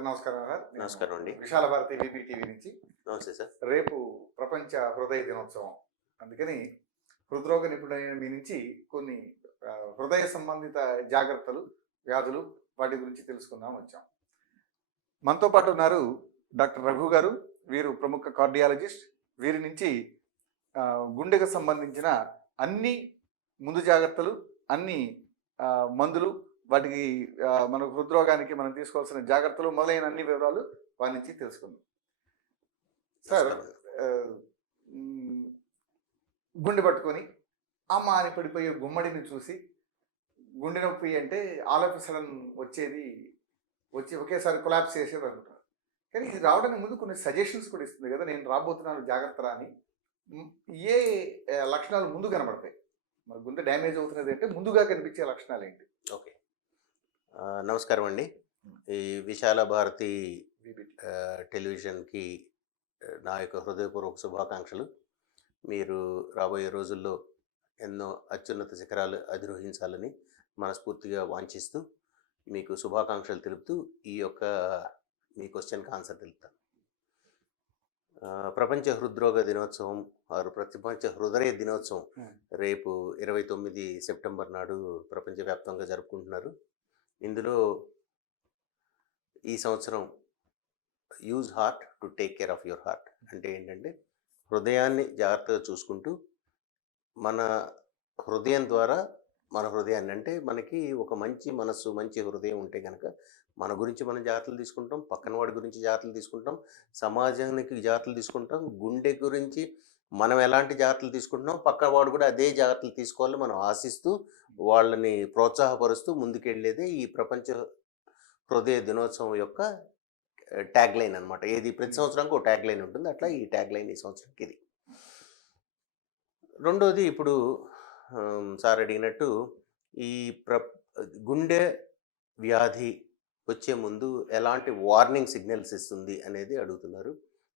Sir నమస్కారం sir. నమస్కారం అండి. విశాల భారతి విబి టీవీ నుంచి. నమస్తే సార్. రేపు ప్రపంచ హృదయ దినోత్సవం. అందుకని హృద్రోగ నిపుణులైన మీ నుంచి కొన్ని హృదయ సంబంధిత జాగ్రత్తలు, వ్యాధులు వాటి గురించి తెలుసుకుందాం వచ్చాం. మనతో పాటు ఉన్నారు డాక్టర్ రఘు గారు. వీరు ప్రముఖ కార్డియాలజిస్ట్. వీరి నుంచి గుండెకు సంబంధించిన అన్ని ముందు జాగ్రత్తలు, అన్ని మందులు, వాటికి మన హృద్రోగానికి మనం తీసుకోవాల్సిన జాగ్రత్తలు మొదలైన అన్ని వివరాలు వారి నుంచి తెలుసుకుందాం. సార్, గుండె పట్టుకొని అమ్మ అని పడిపోయే గుమ్మడిని చూసి గుండె నొప్పి అంటే ఆల్ ఆఫ్ సడన్ వచ్చి ఒకేసారి కొలాప్స్ చేసేది అనుకుంటారు. కానీ ఇది రావడానికి ముందు కొన్ని సజెషన్స్ కూడా ఇస్తుంది కదా, నేను రాబోతున్నాను జాగ్రత్త అని. ఏ లక్షణాలు ముందు కనబడతాయి? మరి గుండె డ్యామేజ్ అవుతున్నది అంటే ముందుగా కనిపించే లక్షణాలు ఏంటి? ఓకే, నమస్కారం అండి. ఈ విశాల భారతి టెలివిజన్కి నా యొక్క హృదయపూర్వక శుభాకాంక్షలు. మీరు రాబోయే రోజుల్లో ఎన్నో అత్యున్నత శిఖరాలు అధిరోహించాలని మనస్ఫూర్తిగా వాంఛిస్తూ మీకు శుభాకాంక్షలు తెలుపుతూ మీ క్వశ్చన్కి ఆన్సర్ తెలుపుతాను. ప్రపంచ హృద్రోగ దినోత్సవం ప్రపంచ హృదయ దినోత్సవం రేపు 29 సెప్టెంబర్ నాడు ప్రపంచవ్యాప్తంగా జరుపుకుంటున్నారు. ఇందులో ఈ సంవత్సరం use heart to take care of your heart అంటే ఏంటంటే, హృదయాన్ని జాగ్రత్తగా చూసుకుంటూ మన హృదయం ద్వారా మన హృదయాన్ని, అంటే మనకి ఒక మంచి మనస్సు, మంచి హృదయం ఉంటే కనుక మన గురించి మనం జాగ్రత్తలు తీసుకుంటాం, పక్కన వాడి గురించి జాగ్రత్తలు తీసుకుంటాం, సమాజానికి జాగ్రత్తలు తీసుకుంటాం, గుండె గురించి మనం ఎలాంటి జాగ్రత్తలు తీసుకుంటున్నాం పక్క వాడు కూడా అదే జాగ్రత్తలు తీసుకోవాలని మనం ఆశిస్తూ వాళ్ళని ప్రోత్సాహపరుస్తూ ముందుకెళ్ళేదే ఈ ప్రపంచ హృదయ దినోత్సవం యొక్క ట్యాగ్ లైన్ అనమాట. ఏది ప్రతి సంవత్సరానికి ఒక ట్యాగ్ లైన్ ఉంటుంది, అట్లా ఈ ట్యాగ్ లైన్ ఈ సంవత్సరానికి ఇది. రెండోది, ఇప్పుడు సార్ అడిగినట్టు ఈ గుండె వ్యాధి వచ్చే ముందు ఎలాంటి వార్నింగ్ సిగ్నల్స్ ఇస్తుంది అనేది అడుగుతున్నారు.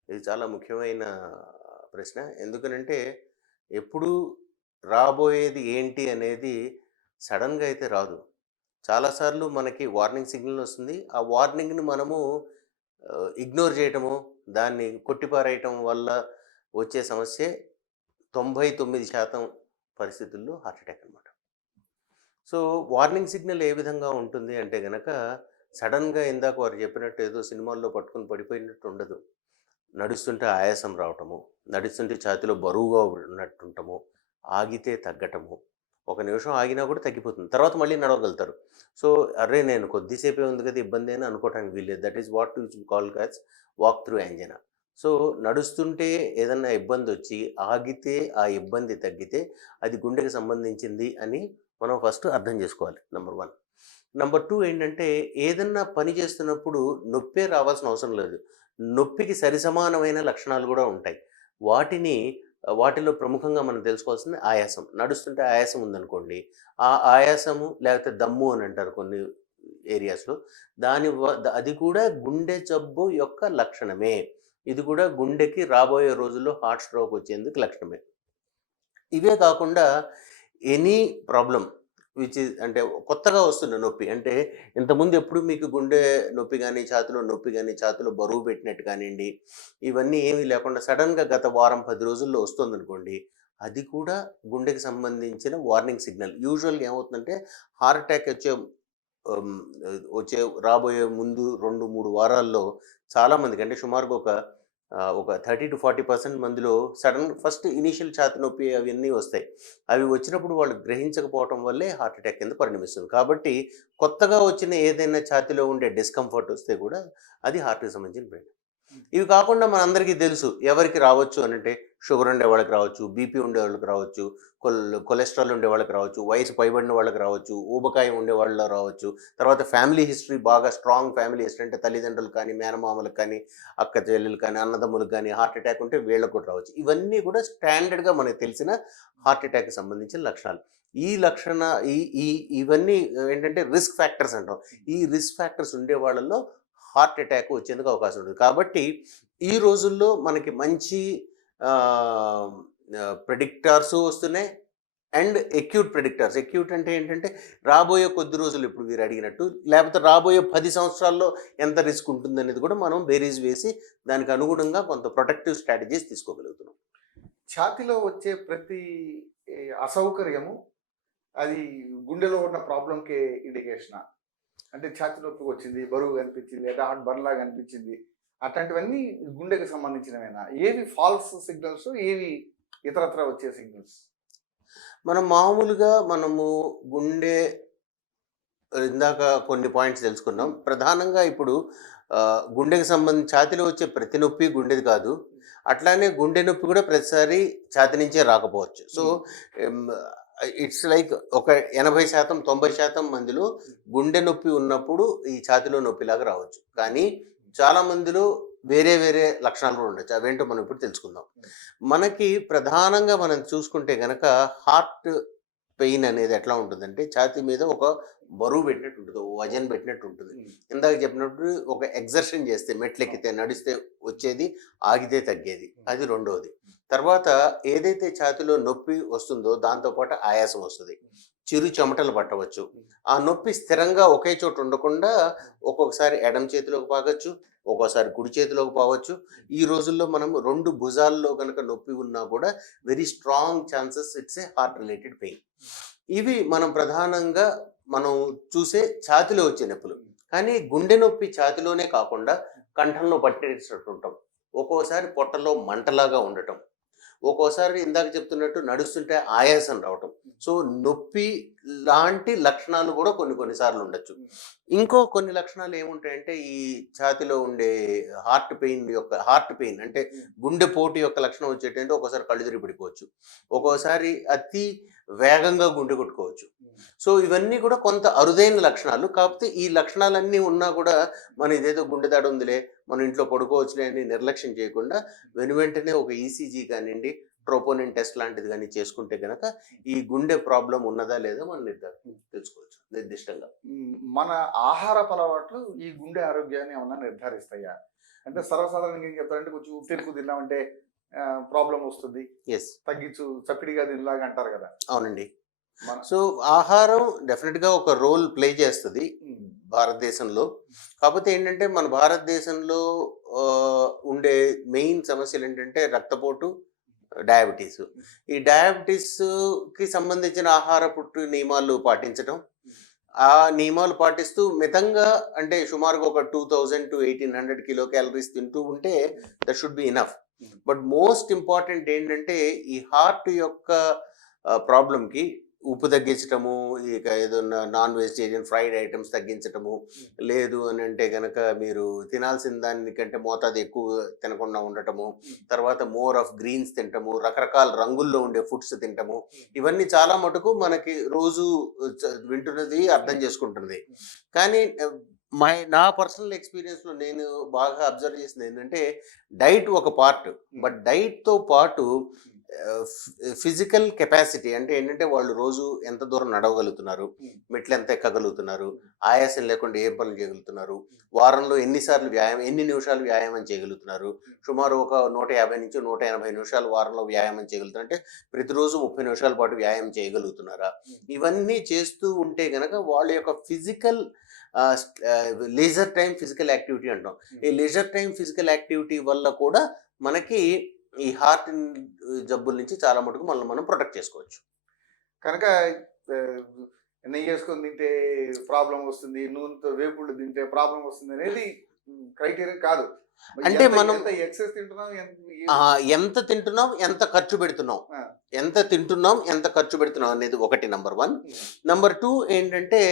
ఇది చాలా ముఖ్యమైన ప్రశ్న. ఎందుకనంటే ఎప్పుడు రాబోయేది ఏంటి అనేది సడన్గా అయితే రాదు. చాలాసార్లు మనకి వార్నింగ్ సిగ్నల్ వస్తుంది. ఆ వార్నింగ్ని మనము ఇగ్నోర్ చేయటము, దాన్ని కొట్టిపారేయటం వల్ల వచ్చే సమస్యే 99% పరిస్థితుల్లో హార్ట్ అటాక్ అనమాట. సో వార్నింగ్ సిగ్నల్ ఏ విధంగా ఉంటుంది అంటే గనక, సడన్గా ఇందాక వారు చెప్పినట్టు ఏదో సినిమాల్లో పట్టుకుని పడిపోయినట్టు ఉండదు. నడుస్తుంటే ఆయాసం రావటము, నడుస్తుంటే ఛాతీలో బరువుగా ఉన్నట్టుంటము, ఆగితే తగ్గటము, ఒక నిమిషం ఆగినా కూడా తగ్గిపోతుంది, తర్వాత మళ్ళీ నడవగలుగుతారు. సో అరే నేను కొద్దిసేపే ఉంది కదా ఇబ్బంది అని అనుకోవటానికి వీల్లేదు. That is what you call as walk through angina. So నడుస్తుంటే ఏదన్నా ఇబ్బంది వచ్చి ఆగితే ఆ ఇబ్బంది తగ్గితే అది గుండెకి సంబంధించింది అని మనం ఫస్ట్ అర్థం చేసుకోవాలి, నెంబర్ 1. నెంబర్ 2 ఏంటంటే, ఏదన్నా పని చేస్తున్నప్పుడు నొప్పే రావాల్సిన అవసరం లేదు, నొప్పికి సరిసమానమైన లక్షణాలు కూడా ఉంటాయి. వాటిలో ప్రముఖంగా మనం తెలుసుకోవాల్సింది ఆయాసం. నడుస్తుంటే ఆయాసం ఉందనుకోండి, ఆ ఆయాసము లేకపోతే దమ్ము అని అంటారు కొన్ని ఏరియాస్లో, అది కూడా గుండె జబ్బు యొక్క లక్షణమే. ఇది కూడా గుండెకి రాబోయే రోజుల్లో హార్ట్ స్ట్రోక్ వచ్చేందుకు లక్షణమే. ఇవే కాకుండా ఎనీ ప్రాబ్లం అంటే కొత్తగా వస్తున్న నొప్పి, అంటే ఇంతకుముందు ఎప్పుడు మీకు గుండె నొప్పి కానీ, ఛాతిలో నొప్పి కానీ, ఛాతిలో బరువు పెట్టినట్టు కానివ్వండి, ఇవన్నీ ఏమీ లేకుండా సడన్గా గత వారం 10 రోజుల్లో వస్తుందనుకోండి, అది కూడా గుండెకి సంబంధించిన వార్నింగ్ సిగ్నల్. యూజువల్గా ఏమవుతుందంటే, హార్ట్ అటాక్ రాబోయే ముందు 2-3 వారాల్లో చాలామందికి, అంటే సుమారుగా ఒక 30-40% మందిలో ఫస్ట్ ఇనీషియల్ ఛాతి నొప్పి అవన్నీ వస్తాయి. అవి వచ్చినప్పుడు వాళ్ళు గ్రహించకపోవటం వల్లే హార్ట్ అటాక్ కింద పరిణమిస్తుంది. కాబట్టి కొత్తగా వచ్చిన ఏదైనా ఛాతిలో ఉండే డిస్కంఫర్ట్ వస్తే కూడా అది హార్ట్కి సంబంధించిన పెయిన్. ఇవి కాకుండా మనందరికీ తెలుసు ఎవరికి రావచ్చు అని అంటే, షుగర్ ఉండే వాళ్ళకి రావచ్చు, బీపీ ఉండే వాళ్ళకి రావచ్చు, కొలెస్ట్రాల్ ఉండే వాళ్ళకి రావచ్చు, వయసు పైబడిన వాళ్ళకి రావచ్చు, ఊబకాయం ఉండే వాళ్ళు రావచ్చు, తర్వాత ఫ్యామిలీ హిస్టరీ, బాగా స్ట్రాంగ్ ఫ్యామిలీ హిస్టరీ అంటే తల్లిదండ్రులు కానీ, మేనమామలకు కానీ, అక్క చెల్లెలు కానీ, అన్నదమ్ములకు కానీ హార్ట్ అటాక్ ఉంటే వీళ్ళకు కూడా రావచ్చు. ఇవన్నీ కూడా స్టాండర్డ్గా మనకు తెలిసిన హార్ట్ అటాక్కి సంబంధించిన లక్షణాలు. ఇవన్నీ ఏంటంటే రిస్క్ ఫ్యాక్టర్స్ అంటాం. ఈ రిస్క్ ఫ్యాక్టర్స్ ఉండే వాళ్ళల్లో హార్ట్ అటాక్ వచ్చేందుకు అవకాశం ఉంటుంది. కాబట్టి ఈ రోజుల్లో మనకి మంచి ప్రెడిక్టార్స్ వస్తున్నాయి, అండ్ ఎక్యూట్ ప్రెడిక్టర్స్. ఎక్యూట్ అంటే ఏంటంటే రాబోయే కొద్ది రోజులు ఇప్పుడు మీరు అడిగినట్టు, లేకపోతే రాబోయే 10 సంవత్సరాల్లో ఎంత రిస్క్ ఉంటుందనేది కూడా మనం బేరీజ్ వేసి దానికి అనుగుణంగా కొంత ప్రొటెక్టివ్ స్ట్రాటజీస్ తీసుకోగలుగుతున్నాం. ఛాతీలో వచ్చే ప్రతి అసౌకర్యము అది గుండెలో ఉన్న ప్రాబ్లంకే ఇండికేషనా? అంటే ఛాతీ నొప్పి వచ్చింది, బరువు కనిపించింది, లేదా హార్ట్ బర్న్ లాగా అనిపించింది, అట్లాంటివన్నీ గుండెకి సంబంధించినవేనా? ఏవి ఫాల్స్ సిగ్నల్స్, ఏవి ఇతరత్ర వచ్చే సిగ్నల్స్? మనం మామూలుగా గుండె ఇందాక కొన్ని పాయింట్స్ తెలుసుకున్నాం. ప్రధానంగా ఇప్పుడు గుండెకి సంబంధించి ఛాతీలో వచ్చే ప్రతి నొప్పి గుండెది కాదు. అట్లానే గుండె నొప్పి కూడా ప్రతిసారి ఛాతీ నుంచే రాకపోవచ్చు. సో ఇట్స్ లైక్ ఒక 80% 90% మందిలో గుండె నొప్పి ఉన్నప్పుడు ఈ ఛాతీలో నొప్పిలాగా రావచ్చు. కానీ చాలా మందిలో వేరే వేరే లక్షణాలు కూడా ఉండొచ్చు. అవేంటో మనం ఇప్పుడు తెలుసుకుందాం. మనకి ప్రధానంగా మనం చూసుకుంటే గనక హార్ట్ పెయిన్ అనేది ఎట్లా ఉంటుందంటే ఛాతీ మీద ఒక బరువు పెట్టినట్టు ఉంటుంది, వజన్ పెట్టినట్టు ఉంటుంది. ఇందాక చెప్పినట్టు ఒక ఎగ్జర్షన్ చేస్తే, మెట్లెక్కితే, నడిస్తే వచ్చేది, ఆగితే తగ్గేది, అది రెండవది. తర్వాత ఏదైతే ఛాతీలో నొప్పి వస్తుందో దాంతోపాటు ఆయాసం వస్తుంది, చిరు చెమటలు పట్టవచ్చు. ఆ నొప్పి స్థిరంగా ఒకే చోట ఉండకుండా ఒక్కొక్కసారి ఎడమ చేతిలోకి పాగచ్చు, ఒక్కోసారి కుడి చేతిలోకి పోవచ్చు. ఈ రోజుల్లో మనం 2 భుజాల్లో కనుక నొప్పి ఉన్నా కూడా very strong chances it's a heart related pain. ఇవి మనం ప్రధానంగా మనం చూసే ఛాతీలో వచ్చే నొప్పులు. కానీ గుండె నొప్పి ఛాతీలోనే కాకుండా కంఠంలో పట్టేటట్టు ఉంటాం, ఒక్కోసారి పొట్టలో మంటలాగా ఉండటం, ఒక్కోసారి ఇందాక చెప్తున్నట్టు నడుస్తుంటే ఆయాసం రావటం. సో నొప్పి లాంటి లక్షణాలు కూడా కొన్నిసార్లు ఉండొచ్చు. ఇంకో కొన్ని లక్షణాలు ఏముంటాయంటే ఈ ఛాతీలో ఉండే హార్ట్ పెయిన్ అంటే గుండె పోటు యొక్క లక్షణం వచ్చేటంటే ఒక్కోసారి కళ్ళు తిరిగి పడిపోవచ్చు, ఒక్కోసారి అతి వేగంగా గుండె కొట్టుకోవచ్చు. సో ఇవన్నీ కూడా కొంత అరుదైన లక్షణాలు. కాకపోతే ఈ లక్షణాలన్నీ ఉన్నా కూడా మన ఇదేదో గుండె దాడి ఉందిలే, మన ఇంట్లో పడుకోవచ్చులే అని నిర్లక్ష్యం చేయకుండా వెంటనే ఒక ఈసీజీ కానివ్వండి, ట్రోపోనిన్ టెస్ట్ లాంటిది కానీ చేసుకుంటే కనుక ఈ గుండె ప్రాబ్లం ఉన్నదా లేదా మనం తెలుసుకోవచ్చు నిర్దిష్టంగా. మన ఆహారపు అలవాట్లు ఈ గుండె ఆరోగ్యాన్ని ఏమన్నా నిర్ధారిస్తాయా? అంటే సర్వసాధారణంగా ఏం చెప్తారంటే కొంచెం ఉప్పు ఎక్కువ తిన్నామంటే ప్రాబ్లం వస్తుంది, తగ్గించు చప్పిడిగా తినలాగా అంటారు కదా. అవునండి. సో ఆహారం డెఫినెట్గా ఒక రోల్ ప్లే చేస్తుంది భారతదేశంలో. కాకపోతే ఏంటంటే మన భారతదేశంలో ఉండే మెయిన్ సమస్యలు ఏంటంటే రక్తపోటు, డయాబెటీస్. ఈ డయాబెటీస్కి సంబంధించిన ఆహారపు నియమాలు పాటించడం, ఆ నియమాలు పాటిస్తూ మితంగా అంటే సుమారుగా ఒక 2000 to 1800 కిలో క్యాలరీస్ తింటూ ఉంటే that should be enough. But most important ఏంటంటే ఈ హార్ట్ యొక్క ప్రాబ్లంకి ఉప్పు తగ్గించటము, ఇక ఏదన్నా నాన్ వెజిటేరియన్ ఫ్రైడ్ ఐటమ్స్ తగ్గించటము, లేదు అని అంటే కనుక మీరు తినాల్సిన దానికంటే మోతాదు ఎక్కువ తినకుండా ఉండటము, తర్వాత మోర్ ఆఫ్ గ్రీన్స్ తింటము, రకరకాల రంగుల్లో ఉండే ఫుడ్స్ తింటము, ఇవన్నీ చాలా మటుకు మనకి రోజు వింటున్నది అర్థం చేసుకుంటుంది. కానీ నా పర్సనల్ ఎక్స్పీరియన్స్లో నేను బాగా అబ్జర్వ్ చేసింది ఏంటంటే డైట్ ఒక పార్ట్, బట్ డైట్తో పాటు ఫిజికల్ కెపాసిటీ అంటే ఏంటంటే వాళ్ళు రోజు ఎంత దూరం నడవగలుగుతున్నారు, మెట్లు ఎంత ఎక్కగలుగుతున్నారు, ఆయాసం లేకుండా ఏ పనులు చేయగలుగుతున్నారు, వారంలో ఎన్ని నిమిషాలు వ్యాయామం చేయగలుగుతున్నారు, సుమారు ఒక 150 నుంచి 180 నిమిషాలు వారంలో వ్యాయామం చేయగలుగుతున్నారు, అంటే ప్రతిరోజు 30 నిమిషాల పాటు వ్యాయామం చేయగలుగుతున్నారా, ఇవన్నీ చేస్తూ ఉంటే కనుక వాళ్ళ యొక్క physical leisure time physical activity అంటాం. ఈ లీజర్ టైం ఫిజికల్ యాక్టివిటీ వల్ల కూడా మనకి ఈ హార్ట్ జబ్బుల నుంచి చాలా మటుకు మనం ప్రొటెక్ట్ చేసుకోవచ్చు. కనుక నెయ్యి వేసుకొని తింటే ప్రాబ్లం వస్తుంది, నూనెతో వేపుళ్ళు తింటే ప్రాబ్లం వస్తుంది అనేది క్రైటీరియా కాదు. అంటే మనం ఎక్సెస్ తింటున్నాం, ఎంత తింటున్నాం, ఎంత ఖర్చు పెడుతున్నాం అనేది ఒకటి నంబర్ 1. నంబర్ 2 ఏంటంటే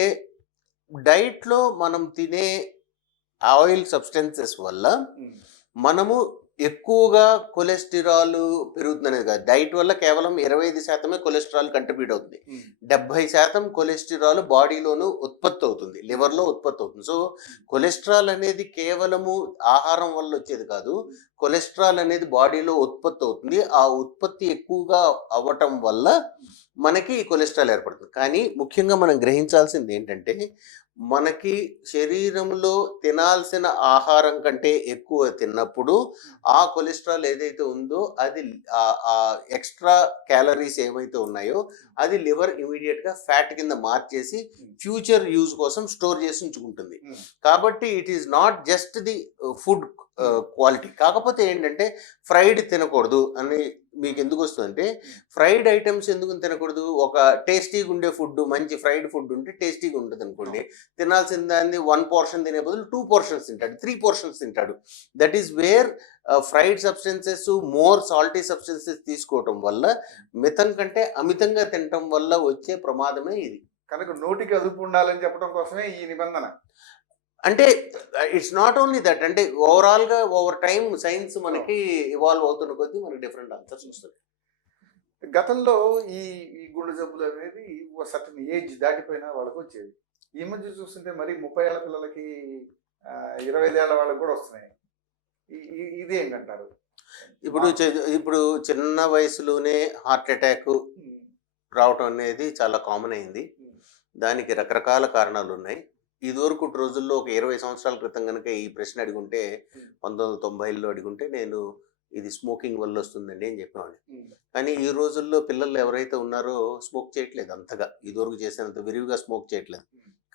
డైట్లో మనం తినే ఆయిల్ సబ్స్టెన్సెస్ వల్ల మనము ఎక్కువగా కొలెస్ట్రాల్ పెరుగుతుందనేది కాదు. డైట్ వల్ల కేవలం 25% కొలెస్ట్రాల్ కంట్రిబ్యూట్ అవుతుంది, 70% కొలెస్ట్రాల్ బాడీలోనూ ఉత్పత్తి అవుతుంది, లివర్లో ఉత్పత్తి అవుతుంది. సో కొలెస్ట్రాల్ అనేది కేవలము ఆహారం వల్ల వచ్చేది కాదు, కొలెస్ట్రాల్ అనేది బాడీలో ఉత్పత్తి అవుతుంది. ఆ ఉత్పత్తి ఎక్కువగా అవ్వటం వల్ల మనకి కొలెస్ట్రాల్ ఏర్పడుతుంది. కానీ ముఖ్యంగా మనం గ్రహించాల్సింది ఏంటంటే, మనకి శరీరంలో తినాల్సిన ఆహారం కంటే ఎక్కువ తిన్నప్పుడు ఆ కొలెస్ట్రాల్ ఏదైతే ఉందో అది ఎక్స్ట్రా క్యాలరీస్ ఏవైతే ఉన్నాయో అది లివర్ ఇమీడియట్గా ఫ్యాట్ కింద మార్చేసి ఫ్యూచర్ యూజ్ కోసం స్టోర్ చేసి ఉంచుకుంటుంది. కాబట్టి it is not just the food quality. కాకపోతే ఏంటంటే ఫ్రైడ్ తినకూడదు అని మీకు ఎందుకు వస్తుందంటే, ఫ్రైడ్ ఐటమ్స్ ఎందుకు తినకూడదు? ఒక టేస్టీగా ఉండే ఫుడ్, మంచి ఫ్రైడ్ ఫుడ్ ఉంటే టేస్టీగా ఉంటుంది అనుకోండి, తినాల్సిన దాన్ని 1 పోర్షన్ తినే బదులు 2 పోర్షన్స్ తింటాడు, 3 పోర్షన్స్ తింటాడు. That is wear fried substances, more salty substances తీసుకోవటం వల్ల మితం కంటే అమితంగా తినటం వల్ల వచ్చే ప్రమాదమే ఇది. కనుక నోటికి అదుపు ఉండాలని చెప్పడం కోసమే ఈ నిబంధన. అంటే ఇట్స్ నాట్ ఓన్లీ దట్, అంటే ఓవరాల్గా ఓవర్ టైం సైన్స్ మనకి ఇవాల్వ్ అవుతున్న కొద్దీ మనకి డిఫరెంట్ ఆన్సర్స్ వస్తుంది. గతంలో ఈ ఈ గుండె జబ్బులు అనేది ఒక సర్టన్ ఏజ్ దాటిపోయిన వాళ్ళకి వచ్చేది. ఈ మధ్య చూస్తుంటే మరి 30 ఏళ్ల పిల్లలకి 25 ఏళ్ల వాళ్ళకి కూడా వస్తున్నాయి. ఇది ఏంటంటారు? ఇప్పుడు చిన్న వయసులోనే హార్ట్ అటాక్ రావటం అనేది చాలా కామన్ అయింది. దానికి రకరకాల కారణాలు ఉన్నాయి. ఇదివరకు రోజుల్లో ఒక 20 సంవత్సరాల క్రితం కనుక ఈ ప్రశ్న అడుగుంటే, 1990లో అడుగుంటే నేను ఇది స్మోకింగ్ వల్ల వస్తుందండి అని చెప్పేవాడిని. కానీ ఈ రోజుల్లో పిల్లలు ఎవరైతే ఉన్నారో స్మోక్ చేయట్లేదు అంతగా, ఇదివరకు చేసినంత విరివిగా స్మోక్ చేయట్లేదు.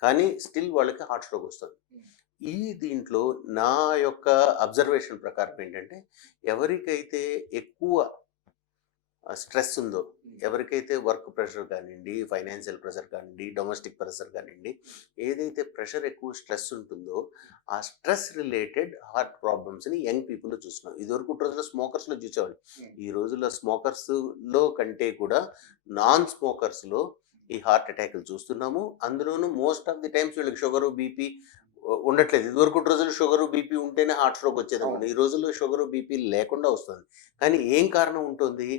కానీ స్టిల్ వాళ్ళకి హార్ట్ స్ట్రోక్ వస్తుంది. ఈ దీంట్లో నా యొక్క అబ్జర్వేషన్ ప్రకారం ఏంటంటే, ఎవరికైతే ఎక్కువ స్ట్రెస్ ఉందో, ఎవరికైతే వర్క్ ప్రెషర్ కానివ్వండి, ఫైనాన్షియల్ ప్రెషర్ కానివ్వండి, డొమెస్టిక్ ప్రెషర్ కానివ్వండి, ఏదైతే ప్రెషర్ ఎక్కువ స్ట్రెస్ ఉంటుందో ఆ స్ట్రెస్ రిలేటెడ్ హార్ట్ ప్రాబ్లమ్స్ని యంగ్ పీపుల్లో చూస్తున్నాం. ఇదివరకు రోజుల్లో స్మోకర్స్లో చూసేవాళ్ళు. ఈ రోజుల్లో స్మోకర్స్లో కంటే కూడా నాన్ స్మోకర్స్లో ఈ హార్ట్ అటాక్లు చూస్తున్నాము. అందులోనూ మోస్ట్ ఆఫ్ ది టైమ్స్ వీళ్ళకి షుగరు, బీపీ ఉండట్లేదు. ఇదివరకు రోజులు షుగరు, బీపీ ఉంటేనే హార్ట్ స్ట్రోక్ వచ్చేది అనమాట. ఈ రోజుల్లో షుగరు, బీపీ లేకుండా వస్తుంది. కానీ ఏం కారణం ఉంటుంది?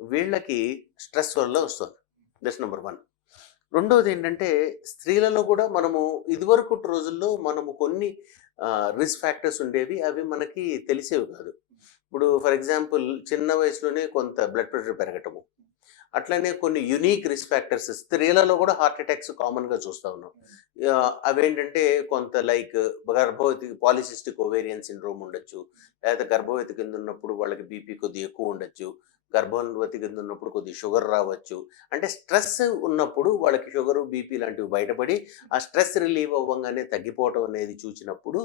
వీళ్ళకి స్ట్రెస్ వల్ల వస్తుంది. That's number 1. రెండవది ఏంటంటే, స్త్రీలలో కూడా మనము ఇదివరకు రోజుల్లో మనము కొన్ని రిస్క్ ఫ్యాక్టర్స్ ఉండేవి, అవి మనకి తెలిసేవి కాదు. ఇప్పుడు ఫర్ ఎగ్జాంపుల్ చిన్న వయసులోనే కొంత బ్లడ్ ప్రెషర్ పెరగటము, అట్లనే కొన్ని యునీక్ రిస్క్ ఫ్యాక్టర్స్ స్త్రీలలో కూడా హార్ట్ అటాక్స్ కామన్గా చూస్తూ ఉన్నాం. అవేంటంటే కొంత లైక్ గర్భవతి పాలిసిస్టిక్ ఓవేరియన్ సిండ్రోమ్ ఉండొచ్చు, లేకపోతే గర్భవతి కింద ఉన్నప్పుడు వాళ్ళకి బీపీ కొద్దిగా ఎక్కువ ఉండొచ్చు, గర్భవతి కింద ఉన్నప్పుడు కొద్దిగా షుగర్ రావచ్చు. అంటే స్ట్రెస్ ఉన్నప్పుడు వాళ్ళకి షుగరు, బీపీ లాంటివి బయటపడి ఆ స్ట్రెస్ రిలీవ్ అవ్వగానే తగ్గిపోవటం అనేది చూసినప్పుడు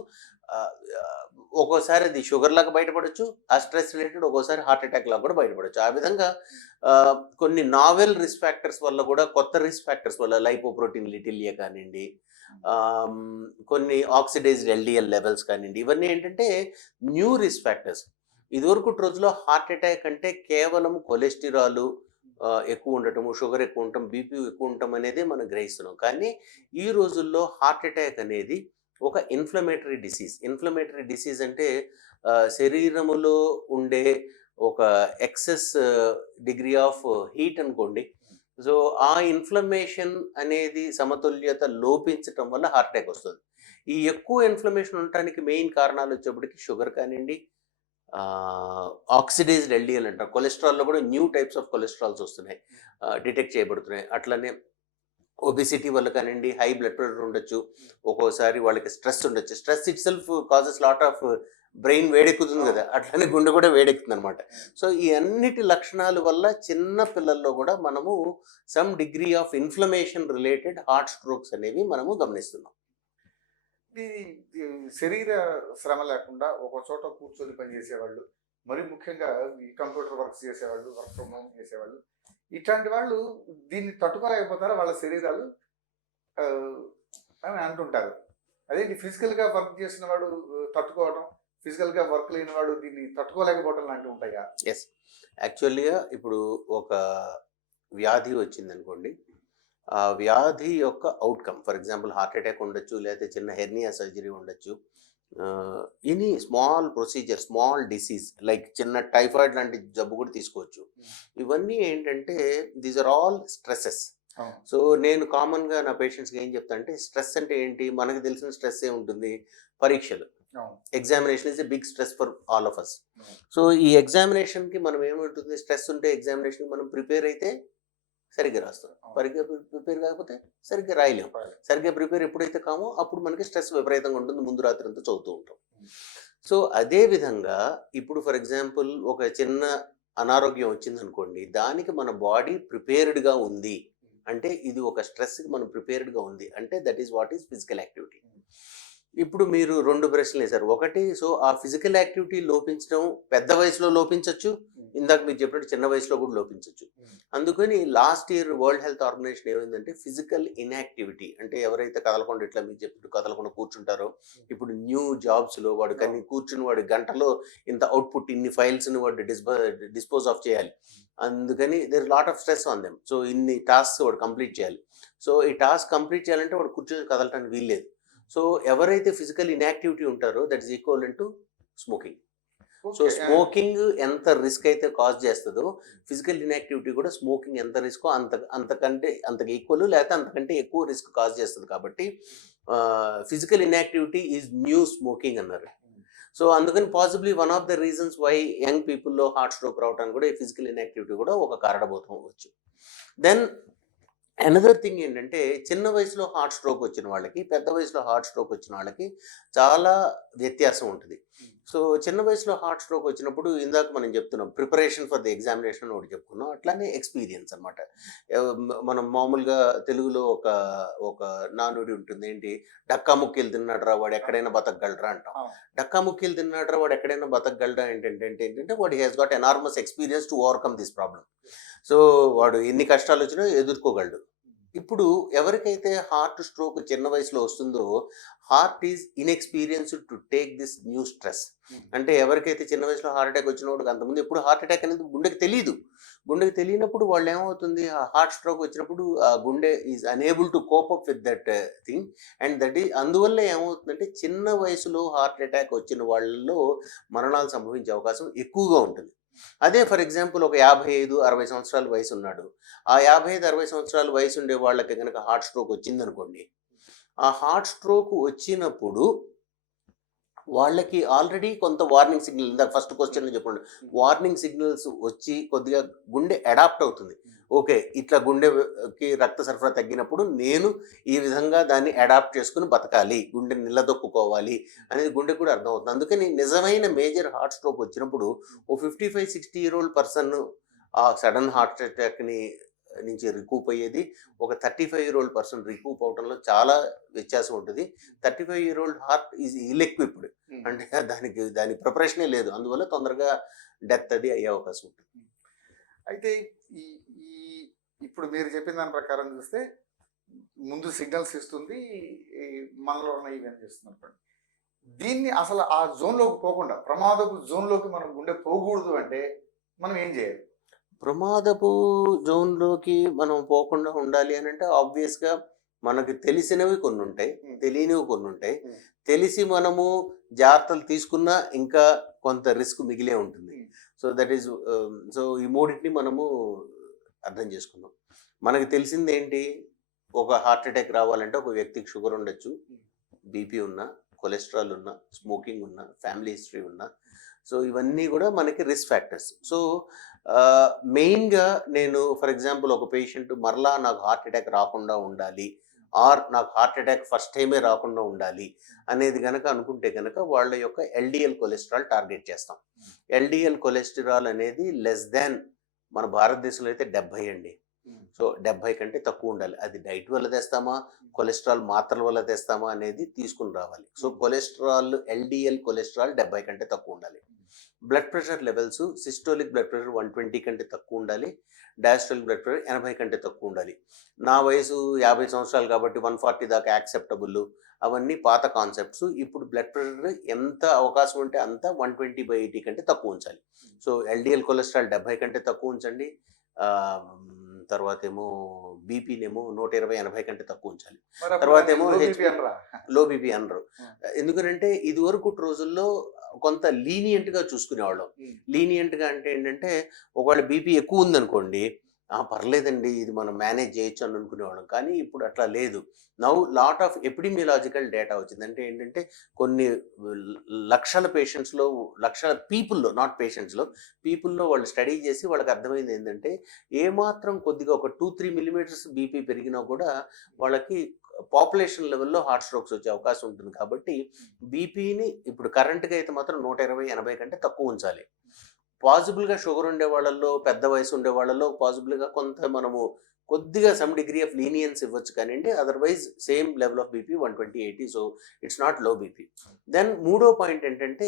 ఒక్కోసారి అది షుగర్ లాగా బయటపడవచ్చు, ఆ స్ట్రెస్ రిలేటెడ్ ఒక్కోసారి హార్ట్ అటాక్ లాగా కూడా బయటపడవచ్చు. ఆ విధంగా కొన్ని నావెల్ రిస్క్ ఫ్యాక్టర్స్ వల్ల కూడా, కొత్త రిస్క్ ఫ్యాక్టర్స్ వల్ల లైపోప్రోటీన్ లిటిలియా కానివ్వండి, కొన్ని ఆక్సిడైజ్డ్ ఎల్డిఎల్ లెవెల్స్ కానివ్వండి, ఇవన్నీ ఏంటంటే న్యూ రిస్క్ ఫ్యాక్టర్స్. ఇదివరకు రోజుల్లో హార్ట్ అటాక్ అంటే కేవలం కొలెస్ట్రాల్ ఎక్కువ ఉండటము, షుగర్ ఎక్కువ ఉండటం, బీపీ ఎక్కువ ఉండటం అనేది మనం గ్రహిస్తున్నాం. కానీ ఈ రోజుల్లో హార్ట్ అటాక్ అనేది ఒక ఇన్ఫ్లమేటరీ డిసీజ్. ఇన్ఫ్లమేటరీ డిసీజ్ అంటే శరీరములో ఉండే ఒక ఎక్సెస్ డిగ్రీ ఆఫ్ హీట్ అనుకోండి. సో ఆ ఇన్ఫ్లమేషన్ అనేది సమతుల్యత లోపించటం వల్ల హార్ట్ అటాక్ వస్తుంది. ఈ ఎక్కువ ఇన్ఫ్లమేషన్ ఉండటానికి మెయిన్ కారణాలు వచ్చేప్పటికి షుగర్ కానివ్వండి, ఆక్సిడైజ్డ్ ఎల్డిఎల్ అంటారు, కొలెస్ట్రాల్లో కూడా న్యూ టైప్స్ ఆఫ్ కొలెస్ట్రాల్స్ వస్తున్నాయి, డిటెక్ట్ చేయబడుతున్నాయి. అట్లనే ఒబిసిటీ వల్ల కానివ్వండి, హై బ్లడ్ ప్రెషర్ ఉండొచ్చు, ఒక్కోసారి వాళ్ళకి స్ట్రెస్ ఉండొచ్చు. Stress itself causes lot of brain వేడెక్కుతుంది కదా, అట్లనే గుండె కూడా వేడెక్కుతుంది అనమాట. సో ఈ అన్నిటి లక్షణాల వల్ల చిన్న పిల్లల్లో కూడా మనము some degree of inflammation related heart strokes అనేవి మనము గమనిస్తున్నాం. ఈ శరీర శ్రమ లేకుండా ఒక చోట కూర్చొని పనిచేసేవాళ్ళు, మరి ముఖ్యంగా ఈ కంప్యూటర్ వర్క్స్ చేసేవాళ్ళు, వర్క్ ఫ్రమ్ హోమ్ చేసేవాళ్ళు, ఇట్లాంటి వాళ్ళు దీన్ని తట్టుకోలేకపోతారా వాళ్ళ శరీరాలు అని అంటుంటారు. అదేంటి ఫిజికల్గా వర్క్ చేసిన వాడు తట్టుకోవడం, ఫిజికల్గా వర్క్ లేని వాడు దీన్ని తట్టుకోలేకపోవడం లాంటివి ఉంటాయా? ఎస్, యాక్చువల్గా ఇప్పుడు ఒక వ్యాధి వచ్చింది అనుకోండి, ఆ వ్యాధి యొక్క outcome, for example heart attack ఉండొచ్చు, లేకపోతే చిన్న హెర్నియా సర్జరీ ఉండొచ్చు, any small procedure, small disease like చిన్న టైఫాయిడ్ లాంటి జబ్బు కూడా తీసుకోవచ్చు. ఇవన్నీ ఏంటంటే these are all stresses. So నేను కామన్గా నా పేషెంట్స్కి ఏం చెప్తా అంటే, స్ట్రెస్ అంటే ఏంటి? మనకు తెలిసిన స్ట్రెస్ ఏ ఉంటుంది, పరీక్షలు. Examination is a big stress for all of us. So ఈ ఎగ్జామినేషన్కి మనం ఏముంటుంది, స్ట్రెస్ ఉంటే ఎగ్జామినేషన్కి మనం ప్రిపేర్ అయితే సరిగ్గా రాస్తాం. సరిగ్గా ప్రిపేర్ కాకపోతే సరిగ్గా రాయలేం. సరిగ్గా ప్రిపేర్ ఎప్పుడైతే కామో అప్పుడు మనకి స్ట్రెస్ విపరీతంగా ఉంటుంది, ముందు రాత్రి అంతా చదువుతూ ఉంటాం. సో అదే విధంగా ఇప్పుడు ఫర్ ఎగ్జాంపుల్ ఒక చిన్న అనారోగ్యం వచ్చిందనుకోండి, దానికి మన బాడీ ప్రిపేర్డ్గా ఉంది అంటే ఇది ఒక స్ట్రెస్కి మనం ప్రిపేర్డ్గా ఉంది అంటే that is what is physical activity. ఇప్పుడు మీరు 2 ప్రశ్నలు వేశారు. ఒకటి, సో ఆ ఫిజికల్ యాక్టివిటీ లోపించడం పెద్ద వయసులో లోపించవచ్చు, ఇందాక మీరు చెప్పినట్టు చిన్న వయసులో కూడా లోపించవచ్చు. అందుకని last year World Health Organization ఏమైందంటే ఫిజికల్ ఇన్యాక్టివిటీ అంటే ఎవరైతే కదలకుండా ఇట్లా మీరు చెప్పినట్టు కదలకుండా కూర్చుంటారో, ఇప్పుడు న్యూ జాబ్స్లో వాడు కానీ కూర్చుని వాడు గంటలో ఇంత అవుట్పుట్ ఇన్ని ఫైల్స్ని వాడు డిస్పోజ్ ఆఫ్ చేయాలి. అందుకని there lot of stress on them. So ఇన్ని టాస్క్స్ వాడు కంప్లీట్ చేయాలి. సో ఈ టాస్క్ కంప్లీట్ చేయాలంటే వాడు కూర్చొని కదలటానికి వీల్లేదు. సో ఎవరైతే ఫిజికల్ ఇన్యాక్టివిటీ ఉంటారో that is equivalent to smoking. So smoking ఎంత రిస్క్ అయితే కాజ్ చేస్తుందో ఫిజికల్ ఇన్యాక్టివిటీ కూడా స్మోకింగ్ ఎంత రిస్క్ అంతకు ఈక్వల్ లేకపోతే అంతకంటే ఎక్కువ రిస్క్ కాజ్ చేస్తుంది. కాబట్టి physical inactivity is new smoking అన్నారు. సో అందుకని possibly one of the reasons why young పీపుల్లో heart stroke రావడానికి కూడా ఈ ఫిజికల్ ఇన్యాక్టివిటీ కూడా ఒక కారణభూతం అవ్వచ్చు. దెన్ అనదర్ థింగ్ ఏంటంటే చిన్న వయసులో హార్ట్ స్ట్రోక్ వచ్చిన వాళ్ళకి పెద్ద వయసులో హార్ట్ స్ట్రోక్ వచ్చిన వాళ్ళకి చాలా వ్యత్యాసం ఉంటుంది. సో చిన్న వయసులో హార్ట్ స్ట్రోక్ వచ్చినప్పుడు ఇందాక మనం చెప్తున్నాం ప్రిపరేషన్ ఫర్ ది ఎగ్జామినేషన్ ఒకటి చెప్పుకున్నాం, అట్లానే ఎక్స్పీరియన్స్ అనమాట. మనం మామూలుగా తెలుగులో ఒక నానుడి ఉంటుంది, ఏంటి, డక్కా ముక్కీలు తిన్నాడురా వాడు ఎక్కడైనా బతకగలరా అంటాం. డక్కా ముక్కీలు తిన్నాడురా వాడు ఎక్కడైనా బతకగలరా ఏంటంటే వాడు has got enormous experience to overcome this problem. So వాడు ఎన్ని కష్టాలు వచ్చినా ఎదుర్కోగలడు. ఇప్పుడు ఎవరికైతే హార్ట్ స్ట్రోక్ చిన్న వయసులో వస్తుందో heart is inexperienced to take this new stress. అంటే ఎవరికైతే చిన్న వయసులో హార్ట్ అటాక్ వచ్చినప్పుడు అంతకుముందు ఎప్పుడు హార్ట్ అటాక్ అనేది గుండెకి తెలియదు. గుండెకి తెలియనప్పుడు వాళ్ళు ఏమవుతుంది, ఆ హార్ట్ స్ట్రోక్ వచ్చినప్పుడు ఆ గుండె is unable to cope up with that thing and that is అందువల్ల ఏమవుతుందంటే చిన్న వయసులో హార్ట్ అటాక్ వచ్చిన వాళ్ళలో మరణాలు సంభవించే అవకాశం ఎక్కువగా ఉంటుంది. అదే ఫర్ ఎగ్జాంపుల్ ఒక 55-60 సంవత్సరాల వయసు ఉన్నాడు, ఆ 55-60 సంవత్సరాల వయసు ఉండే వాళ్ళకి కనుక హార్ట్ స్ట్రోక్ వచ్చిందనుకోండి, ఆ హార్ట్ స్ట్రోక్ వచ్చినప్పుడు వాళ్ళకి ఆల్రెడీ కొంత వార్నింగ్ సిగ్నల్, ఇందాక ఫస్ట్ క్వశ్చన్లో చెప్పండి, వార్నింగ్ సిగ్నల్స్ వచ్చి కొద్దిగా గుండె అడాప్ట్ అవుతుంది. ఓకే, ఇట్లా గుండెకి రక్త సరఫరా తగ్గినప్పుడు నేను ఈ విధంగా దాన్ని అడాప్ట్ చేసుకుని బతకాలి, గుండెని నిలదొక్కుకోవాలి అనేది గుండెకు కూడా అర్థమవుతుంది. అందుకని నిజమైన మేజర్ హార్ట్ స్ట్రోక్ వచ్చినప్పుడు ఓ 55-60 year old పర్సన్ ఆ సడన్ హార్ట్ అటాక్ని నుంచి రికూప్ అయ్యేది ఒక 35 year old పర్సన్ రికూప్ అవడంలో చాలా వ్యత్యాసం ఉంటుంది. 35 year old heart is ill equipped, అంటే దాని ప్రిపరేషనే లేదు, అందువల్ల తొందరగా డెత్ అది అయ్యే అవకాశం ఉంటుంది. అయితే ఈ ఇప్పుడు మీరు చెప్పిన దాని ప్రకారం చూస్తే ముందు సిగ్నల్స్ ఇస్తుంది, మనలో ఉన్న ఈవెంట్ చేస్తుంది అనుకోండి. దీన్ని అసలు ఆ జోన్లోకి పోకుండా ప్రమాదపు జోన్లోకి మనం గుండె పోకూడదు అంటే మనం ఏం చేయాలి? ప్రమాదపు జోన్లోకి మనం పోకుండా ఉండాలి అని అంటే ఆబ్వియస్గా మనకి తెలిసినవి కొన్ని ఉంటాయి, తెలియనివి కొన్ని ఉంటాయి. తెలిసి మనము జాగ్రత్తలు తీసుకున్నా ఇంకా కొంత రిస్క్ మిగిలే ఉంటుంది. సో దట్ ఈజ్ సో ఈ మూడింటిని మనము అర్థం చేసుకున్నాం. మనకి తెలిసింది ఏంటి, ఒక హార్ట్ అటాక్ రావాలంటే ఒక వ్యక్తికి షుగర్ ఉండొచ్చు, బీపీ ఉన్నా, కొలెస్ట్రాల్ ఉన్నా, స్మోకింగ్ ఉన్నా, ఫ్యామిలీ హిస్టరీ ఉన్నా, సో ఇవన్నీ కూడా మనకి రిస్క్ ఫ్యాక్టర్స్. సో మెయిన్గా నేను ఫర్ ఎగ్జాంపుల్ ఒక పేషెంట్ మరలా నాకు హార్ట్ అటాక్ రాకుండా ఉండాలి ఆర్ నాకు హార్ట్ అటాక్ ఫస్ట్ టైమే రాకుండా ఉండాలి అనేది కనుక అనుకుంటే కనుక వాళ్ళ యొక్క ఎల్డిఎల్ కొలెస్ట్రాల్ టార్గెట్ చేస్తాం. ఎల్డిఎల్ కొలెస్ట్రాల్ అనేది లెస్ దాన్ మన భారతదేశంలో అయితే 70 అండి. సో 70 కంటే తక్కువ ఉండాలి. అది డైట్ వల్ల తెస్తామా, కొలెస్ట్రాల్ మాత్రల వల్ల తెస్తామా అనేది తీసుకుని రావాలి. సో కొలెస్ట్రాల్ ఎల్డిఎల్ కొలెస్ట్రాల్ 70 కంటే తక్కువ ఉండాలి. Blood pressure levels systolic blood pressure 120 కంటే తక్కువ ఉండాలి, డయాస్టోలిక్ బ్లడ్ ప్రెషర్ 80 కంటే తక్కువ ఉండాలి. నా వయసు 50 సంవత్సరాలు కాబట్టి 140 దాకా యాక్సెప్టబుల్, అవన్నీ పాత కాన్సెప్ట్స్. ఇప్పుడు బ్లడ్ ప్రెషర్ ఎంత అవకాశం ఉంటే అంత 120/80 కంటే తక్కువ ఉంచాలి. సో ఎల్డిఎల్ కొలెస్ట్రాల్ 70 కంటే తక్కువ ఉంచండి, తర్వాత ఏమో బీపీనేమో 120/80 కంటే తక్కువ ఉంచాలి. తర్వాత ఏమో లో బీపీ అనరు. ఎందుకంటే ఇది వరకు రోజుల్లో కొంత లీనియంట్గా చూసుకునేవాళ్ళం. లీనియంట్గా అంటే ఏంటంటే ఒకవేళ బీపీ ఎక్కువ ఉందనుకోండి, పర్లేదండి ఇది మనం మేనేజ్ చేయొచ్చు అని అనుకునేవాళ్ళం. కానీ ఇప్పుడు అట్లా లేదు. నౌ లాట్ ఆఫ్ ఎపిడమియాలజికల్ డేటా వచ్చింది. అంటే ఏంటంటే కొన్ని ల్ లక్షల పేషెంట్స్‌లో, లక్షల పీపుల్‌లో, నాట్ పేషెంట్స్‌లో, పీపుల్‌లో వాళ్ళు స్టడీ చేసి వాళ్ళకి అర్థమైంది ఏందంటే, ఏమాత్రం కొద్దిగా ఒక 2, 3 మిల్లీమీటర్స్ బీపీ పెరిగినా కూడా వాళ్ళకి పాపులేషన్ లెవెల్‌లో హార్ట్ స్ట్రోక్స్ వచ్చే అవకాశం ఉంటుంది. కాబట్టి బీపీని ఇప్పుడు కరెంట్‌గా అయితే మాత్రం 120, 80 కంటే తక్కువ ఉంచాలి. పాజిబుల్‌గా షుగర్ ఉండే వాళ్ళలో, పెద్ద వయసు ఉండే వాళ్ళలో పాజిబుల్‌గా కొంత మనము కొద్దిగా సమ్ డిగ్రీ ఆఫ్ లీనియన్స్ ఇవ్వచ్చు కానియండి. Otherwise same level of BP 120, 80. So, it's not low BP. Then మూడో పాయింట్ ఏంటంటే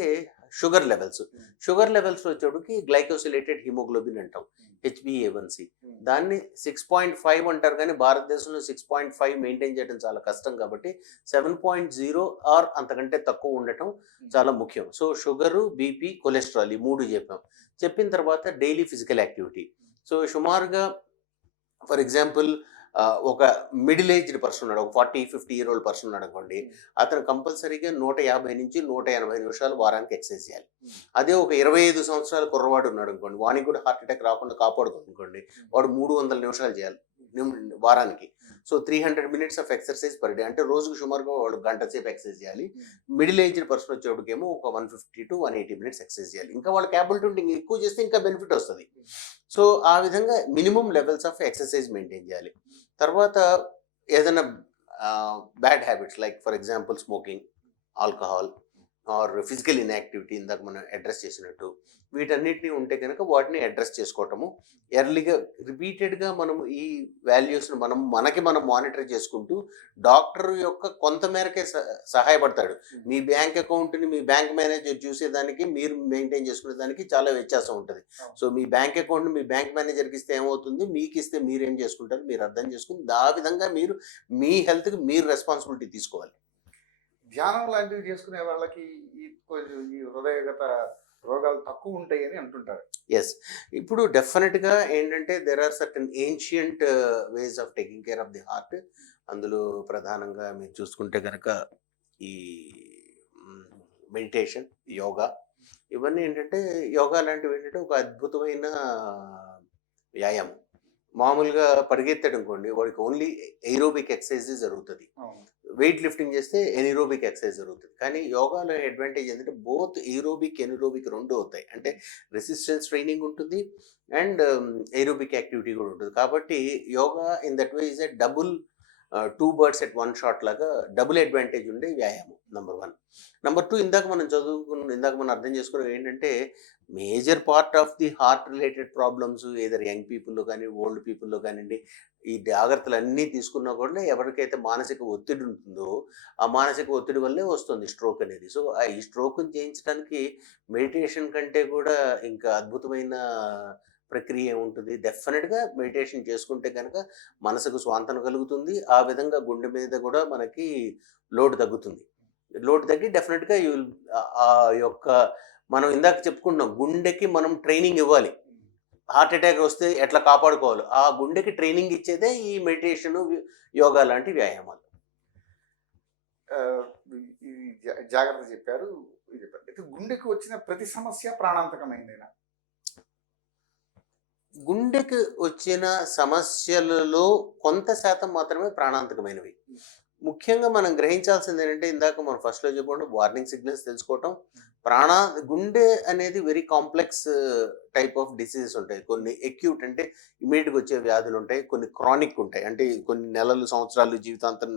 షుగర్ లెవెల్స్. షుగర్ లెవెల్స్‌లో వచ్చేటప్పటికి గ్లైకోసిలేటెడ్ హిమోగ్లోబిన్ అంటాం. హెచ్‌బీఏ1సి. దాన్ని 6.5 అంటారు కానీ భారతదేశంలో 6.5 మెయింటైన్ చేయడం చాలా కష్టం కాబట్టి 7.0 ఆర్ అంతకంటే తక్కువ ఉండటం చాలా ముఖ్యం. సో, షుగరు, బీపీ, కొలెస్ట్రాల్ ఈ 3 చెప్పాం. చెప్పిన తర్వాత డైలీ ఫిజికల్ యాక్టివిటీ. సో, సుమారుగా ఫర్ ఎగ్జాంపుల్ ఒక మిడిల్ ఏజ్డ్ పర్సన్ ఉన్నాడు. ఒక 40, 50 ఇయర్ ఓల్డ్ పర్సన్ ఉన్నాడు అనుకోండి. అతను కంపల్సరీగా 150 నుంచి 180 నిమిషాలు వారానికి ఎక్సర్సైజ్ చేయాలి. అదే ఒక 25 సంవత్సరాల కుర్రవాడు ఉన్నాడు అనుకోండి. వానికి కూడా హార్ట్ అటాక్ రాకుండా కాపాడుకోనుకోండి. వాడు 300 నిమిషాలు చేయాలి వారానికి. So 300 minutes of exercise per day. అంటే రోజుకు సుమారుగా వాడు గంట సేపు ఎక్సర్సైజ్ చేయాలి. మిడిల్ ఏజ్డ్ పర్సన్ వచ్చేటికేమో ఒక 150 to 180 మినిట్స్ ఎక్సర్సైజ్ చేయాలి. ఇంకా వాళ్ళ క్యాపబిలిటీ ఉంటే ఇంకా ఎక్కువ చేస్తే ఇంకా బెనిఫిట్ వస్తుంది. సో ఆ విధంగా minimum levels of exercise maintain చేయాలి. తర్వాత ఏదైనా bad habits like for example smoking, alcohol or physical inactivity ఇందాక మనం అడ్రస్ చేసినట్టు వీటన్నిటిని ఉంటే కనుక వాటిని అడ్రస్ చేసుకోవటము ఎర్లీగా రిపీటెడ్గా మనం ఈ వాల్యూస్ని మనం మానిటర్ చేసుకుంటూ డాక్టర్ యొక్క కొంత మేరకే సహాయపడతాడు. మీ బ్యాంక్ అకౌంట్ని మీ బ్యాంక్ మేనేజర్ చూసేదానికి మీరు మెయింటైన్ చేసుకునే దానికి చాలా వ్యత్యాసం ఉంటుంది. సో మీ బ్యాంక్ అకౌంట్ని మీ బ్యాంక్ మేనేజర్కి ఇస్తే ఏమవుతుంది, మీకు ఇస్తే మీరేం చేసుకుంటారు మీరు అర్థం చేసుకుని ఆ విధంగా మీరు మీ హెల్త్కి మీరు రెస్పాన్సిబిలిటీ తీసుకోవాలి. ధ్యానం లాంటివి చేసుకునే వాళ్ళకి కొంచెం ఈ హృదయగత రోగాలు తక్కువ ఉంటాయని అంటుంటారు. ఎస్, ఇప్పుడు డెఫినెట్గా ఏంటంటే there are certain ancient ways of taking care of the heart. అందులో ప్రధానంగా మీరు చూసుకుంటే కనుక ఈ మెడిటేషన్, యోగా, ఇవన్నీ ఏంటంటే యోగా లాంటివి ఏంటంటే ఒక అద్భుతమైన వ్యాయామం. మామూలుగా పరిగెత్తాడు అనుకోండి వాడికి ఓన్లీ ఎయిరోబిక్ ఎక్సర్సైజ్ జరుగుతుంది. వెయిట్ లిఫ్టింగ్ చేస్తే ఎనిరోబిక్ ఎక్సర్సైజ్ జరుగుతుంది. కానీ యోగాలో అడ్వాంటేజ్ ఏంటంటే బోత్ ఎయిరోబిక్, ఎనిరోబిక్ రెండు అవుతాయి. అంటే రెసిస్టెన్స్ ట్రైనింగ్ ఉంటుంది అండ్ ఎయిరోబిక్ యాక్టివిటీ కూడా ఉంటుంది. కాబట్టి yoga in that way is a double 2 birds at 1 shot లాగా డబుల్ అడ్వాంటేజ్ ఉండే వ్యాయామం నెంబర్ 1. నెంబర్ 2 ఇందాక మనం అర్థం చేసుకున్నది ఏంటంటే major part of the heart related problems either young పీపుల్లో కానీ ఓల్డ్ పీపుల్లో కానివ్వండి, ఈ జాగ్రత్తలు అన్నీ తీసుకున్నా కూడా ఎవరికైతే మానసిక ఒత్తిడి ఉంటుందో ఆ మానసిక ఒత్తిడి వల్లే వస్తుంది స్ట్రోక్ అనేది. సో ఈ స్ట్రోక్ని చేయించడానికి మెడిటేషన్ కంటే కూడా ఇంకా అద్భుతమైన ప్రక్రియ ఉంటుంది. డెఫినెట్గా మెడిటేషన్ చేసుకుంటే కనుక మనసుకు స్వాంతన కలుగుతుంది. ఆ విధంగా గుండె మీద కూడా మనకి లోడ్ తగ్గుతుంది. లోడ్ తగ్గి డెఫినెట్గా ఆ యొక్క మనం ఇందాక చెప్పుకున్నాం గుండెకి మనం ట్రైనింగ్ ఇవ్వాలి. హార్ట్ అటాక్ వస్తే ఎట్లా కాపాడుకోవాలి ఆ గుండెకి ట్రైనింగ్ ఇచ్చేదే ఈ మెడిటేషన్, యోగా లాంటి వ్యాయామాలు. ఇది జాగ్రత్త చెప్పారు. గుండెకు వచ్చిన ప్రతి సమస్య ప్రాణాంతకమైందేనా? గుండెకు వచ్చిన సమస్యలలో కొంత శాతం మాత్రమే ప్రాణాంతకమైనవి. ముఖ్యంగా మనం గ్రహించాల్సింది ఏంటంటే ఇందాక మనం ఫస్ట్లో చెప్పుకుంటే వార్నింగ్ సిగ్నల్స్ తెలుసుకోవటం. గుండె అనేది very complex type of diseases ఉంటాయి. కొన్ని ఎక్యూట్ అంటే ఇమీడియట్గా వచ్చే వ్యాధులు ఉంటాయి, కొన్ని క్రానిక్ ఉంటాయి అంటే కొన్ని నెలలు సంవత్సరాలు జీవితాంతం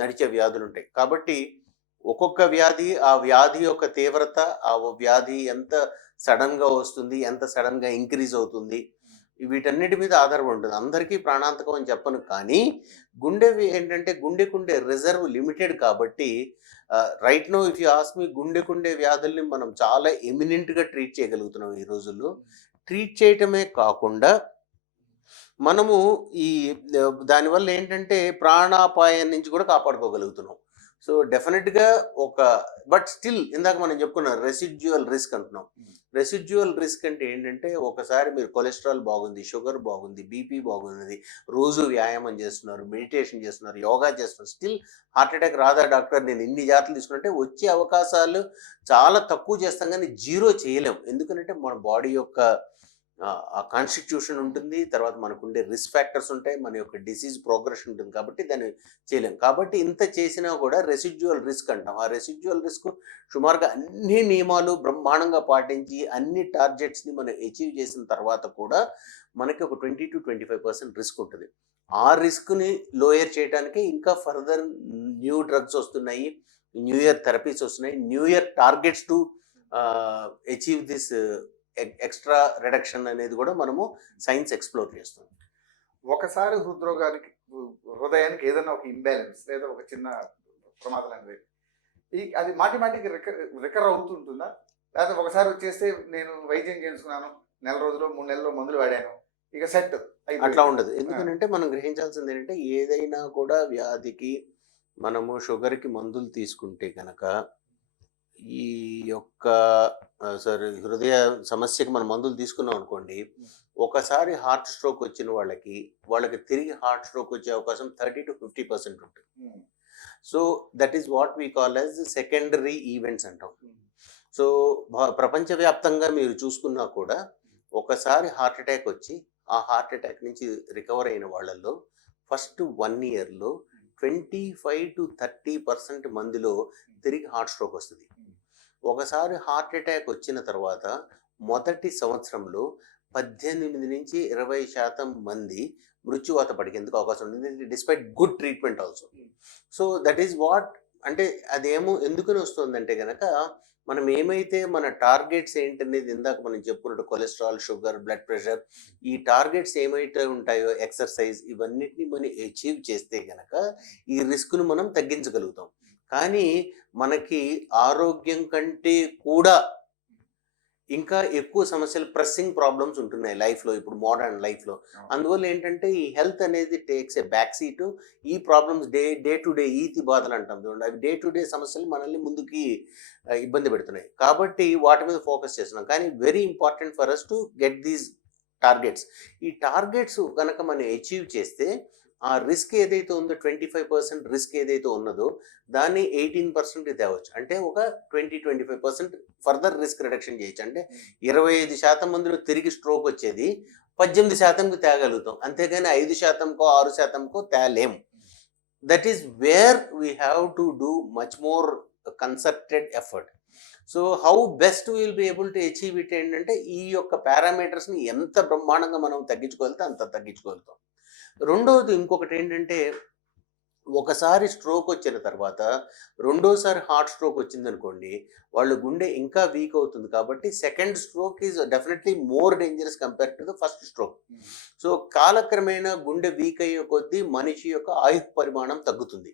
నడిచే వ్యాధులు ఉంటాయి. కాబట్టి ఒక్కొక్క వ్యాధి ఆ వ్యాధి యొక్క తీవ్రత, ఆ వ్యాధి ఎంత సడన్గా వస్తుంది, ఎంత సడన్గా ఇంక్రీజ్ అవుతుంది, వీటన్నిటి మీద ఆధారపడి ఉంటుంది. అందరికీ ప్రాణాంతకం అని చెప్పను, కానీ ఏంటంటే గుండెకుండే రిజర్వ్ లిమిటెడ్ కాబట్టి right no if you ask me గుండెకుండే వ్యాధుల్ని మనం చాలా ఎమినెంట్గా ట్రీట్ చేయగలుగుతున్నాం ఈ రోజుల్లో. ట్రీట్ చేయటమే కాకుండా మనము ఈ దానివల్ల ఏంటంటే ప్రాణాపాయం నుంచి కూడా కాపాడుకోగలుగుతున్నాం. సో డెఫినెట్గా బట్ స్టిల్ ఇందాక మనం చెప్పుకున్నాం రెసిడ్యువల్ రిస్క్ అంటున్నాం. రెసిడ్యువల్ రిస్క్ అంటే ఏంటంటే ఒకసారి మీరు కొలెస్ట్రాల్ బాగుంది, షుగర్ బాగుంది, బీపీ బాగుంది, రోజు వ్యాయామం చేస్తున్నారు, మెడిటేషన్ చేస్తున్నారు, యోగా చేస్తున్నారు, స్టిల్ హార్ట్ అటాక్ రాదా డాక్టర్ నేను ఇన్ని జాగ్రత్తలు తీసుకుంటే వచ్చే అవకాశాలు చాలా తక్కువ చేస్తాం కానీ జీరో చేయలేం. ఎందుకంటే మన బాడీ యొక్క ఆ కాన్స్టిట్యూషన్ ఉంటుంది, తర్వాత మనకుండే రిస్క్ ఫ్యాక్టర్స్ ఉంటాయి, మన యొక్క డిసీజ్ ప్రోగ్రెషన్ ఉంటుంది, కాబట్టి దాన్ని చేయలేం. కాబట్టి ఇంత చేసినా కూడా రెసిడ్యువల్ రిస్క్ అంటాం. ఆ రెసిడ్యువల్ రిస్క్ సుమారుగా అన్ని నియమాలు బ్రహ్మాండంగా పాటించి అన్ని టార్గెట్స్ని మనం అచీవ్ చేసిన తర్వాత కూడా మనకి ఒక 20-25% రిస్క్ ఉంటుంది. ఆ రిస్క్ని లోయర్ చేయడానికి ఇంకా ఫర్దర్ న్యూ డ్రగ్స్ వస్తున్నాయి, న్యూ ఇయర్ థెరపీస్ వస్తున్నాయి, new year targets to achieve this extra reduction అనేది కూడా మనము సైన్స్ ఎక్స్ప్లోర్ చేస్తుంది. ఒకసారి హృదయానికి ఏదైనా ఒక ఇంబ్యాలెన్స్ లేదా ఒక చిన్న ప్రమాదం అనేది అది మాటి మాటికి రికవర్ అవుతుంటుందా? లేకపోతే ఒకసారి వచ్చేస్తే నేను వైద్యం చేయించుకున్నాను, 4 రోజులు 3 నెలలు మందులు వాడాను, ఇక సెట్ అట్లా ఉండదు. ఎందుకంటే మనం గ్రహించాల్సింది ఏంటంటే ఏదైనా కూడా వ్యాధికి మనము షుగర్కి మందులు తీసుకుంటే కనుక ఈ యొక్క హృదయ సమస్యకి మనం మందులు తీసుకున్నాం అనుకోండి, ఒకసారి హార్ట్ స్ట్రోక్ వచ్చిన వాళ్ళకి తిరిగి హార్ట్ స్ట్రోక్ వచ్చే అవకాశం 30-50% ఉంటుంది. So that is what we call as secondary events అంటాం. సో ప్రపంచవ్యాప్తంగా మీరు చూసుకున్నా కూడా ఒకసారి హార్ట్ అటాక్ వచ్చి ఆ హార్ట్ అటాక్ నుంచి రికవర్ అయిన వాళ్ళల్లో ఫస్ట్ 1 yearలో 25-30% మందిలో తిరిగి హార్ట్ స్ట్రోక్ వస్తుంది. ఒకసారి హార్ట్ అటాక్ వచ్చిన తర్వాత మొదటి సంవత్సరంలో 18-20% మంది మృత్యువాత పడికేందుకు అవకాశం ఉంటుంది, despite good treatment also. So that is what, అంటే అదేమో ఎందుకని వస్తుందంటే కనుక మనం ఏమైతే మన టార్గెట్స్ ఏంటనేది ఇందాక మనం చెప్పుకున్నట్టు కొలెస్ట్రాల్, షుగర్, బ్లడ్ ప్రెషర్, ఈ టార్గెట్స్ ఏమైతే ఉంటాయో ఎక్సర్సైజ్, ఇవన్నిటిని మనం అచీవ్ చేస్తే కనుక ఈ రిస్క్ను మనం తగ్గించగలుగుతాం. కానీ మనకి ఆరోగ్యం కంటే కూడా ఇంకా ఎక్కువ సమస్యలు, ప్రెస్సింగ్ ప్రాబ్లమ్స్ ఉంటున్నాయి లైఫ్లో, ఇప్పుడు మోడర్న్ లైఫ్లో. అందువల్ల ఏంటంటే ఈ హెల్త్ అనేది టేక్స్ ఏ బ్యాక్ సీటు. ఈ ప్రాబ్లమ్స్ డే టు డే ఈతి బాధలు అంటాం చూడండి, అవి డే టు డే సమస్యలు మనల్ని ముందుకి ఇబ్బంది పెడుతున్నాయి. కాబట్టి వాటి మీద ఫోకస్ చేస్తున్నాం. కానీ very important for us to get these targets. ఈ టార్గెట్స్ కనుక మనం అచీవ్ చేస్తే ఆ రిస్క్ ఏదైతే ఉందో 25% రిస్క్ ఏదైతే ఉన్నదో దాన్ని 18% తేవచ్చు. అంటే ఒక 20-25% ఫర్దర్ రిస్క్ రిడక్షన్ చేయొచ్చు. అంటే 25% మందిలో తిరిగి స్ట్రోక్ వచ్చేది 18%కు తేగలుగుతాం, అంతేగాని 5%కో 6%కో తేలేము. That is where we have to do much more concerted effort. So how best will be able to achieve it ఏంటంటే ఈ యొక్క పారామీటర్స్ని ఎంత బ్రహ్మాండంగా మనం తగ్గించుకోగలితే అంత తగ్గించుకోగలుగుతాం. రెండవది ఇంకొకటి ఏంటంటే, ఒకసారి స్ట్రోక్ వచ్చిన తర్వాత రెండోసారి హార్ట్ స్ట్రోక్ వచ్చిందనుకోండి, వాళ్ళ గుండె ఇంకా వీక్ అవుతుంది. కాబట్టి second stroke is definitely more dangerous compare to the first stroke. So కాలక్రమేణా గుండె వీక్ అయ్యే కొద్దీ మనిషి యొక్క ఆయు పరిమాణం తగ్గుతుంది.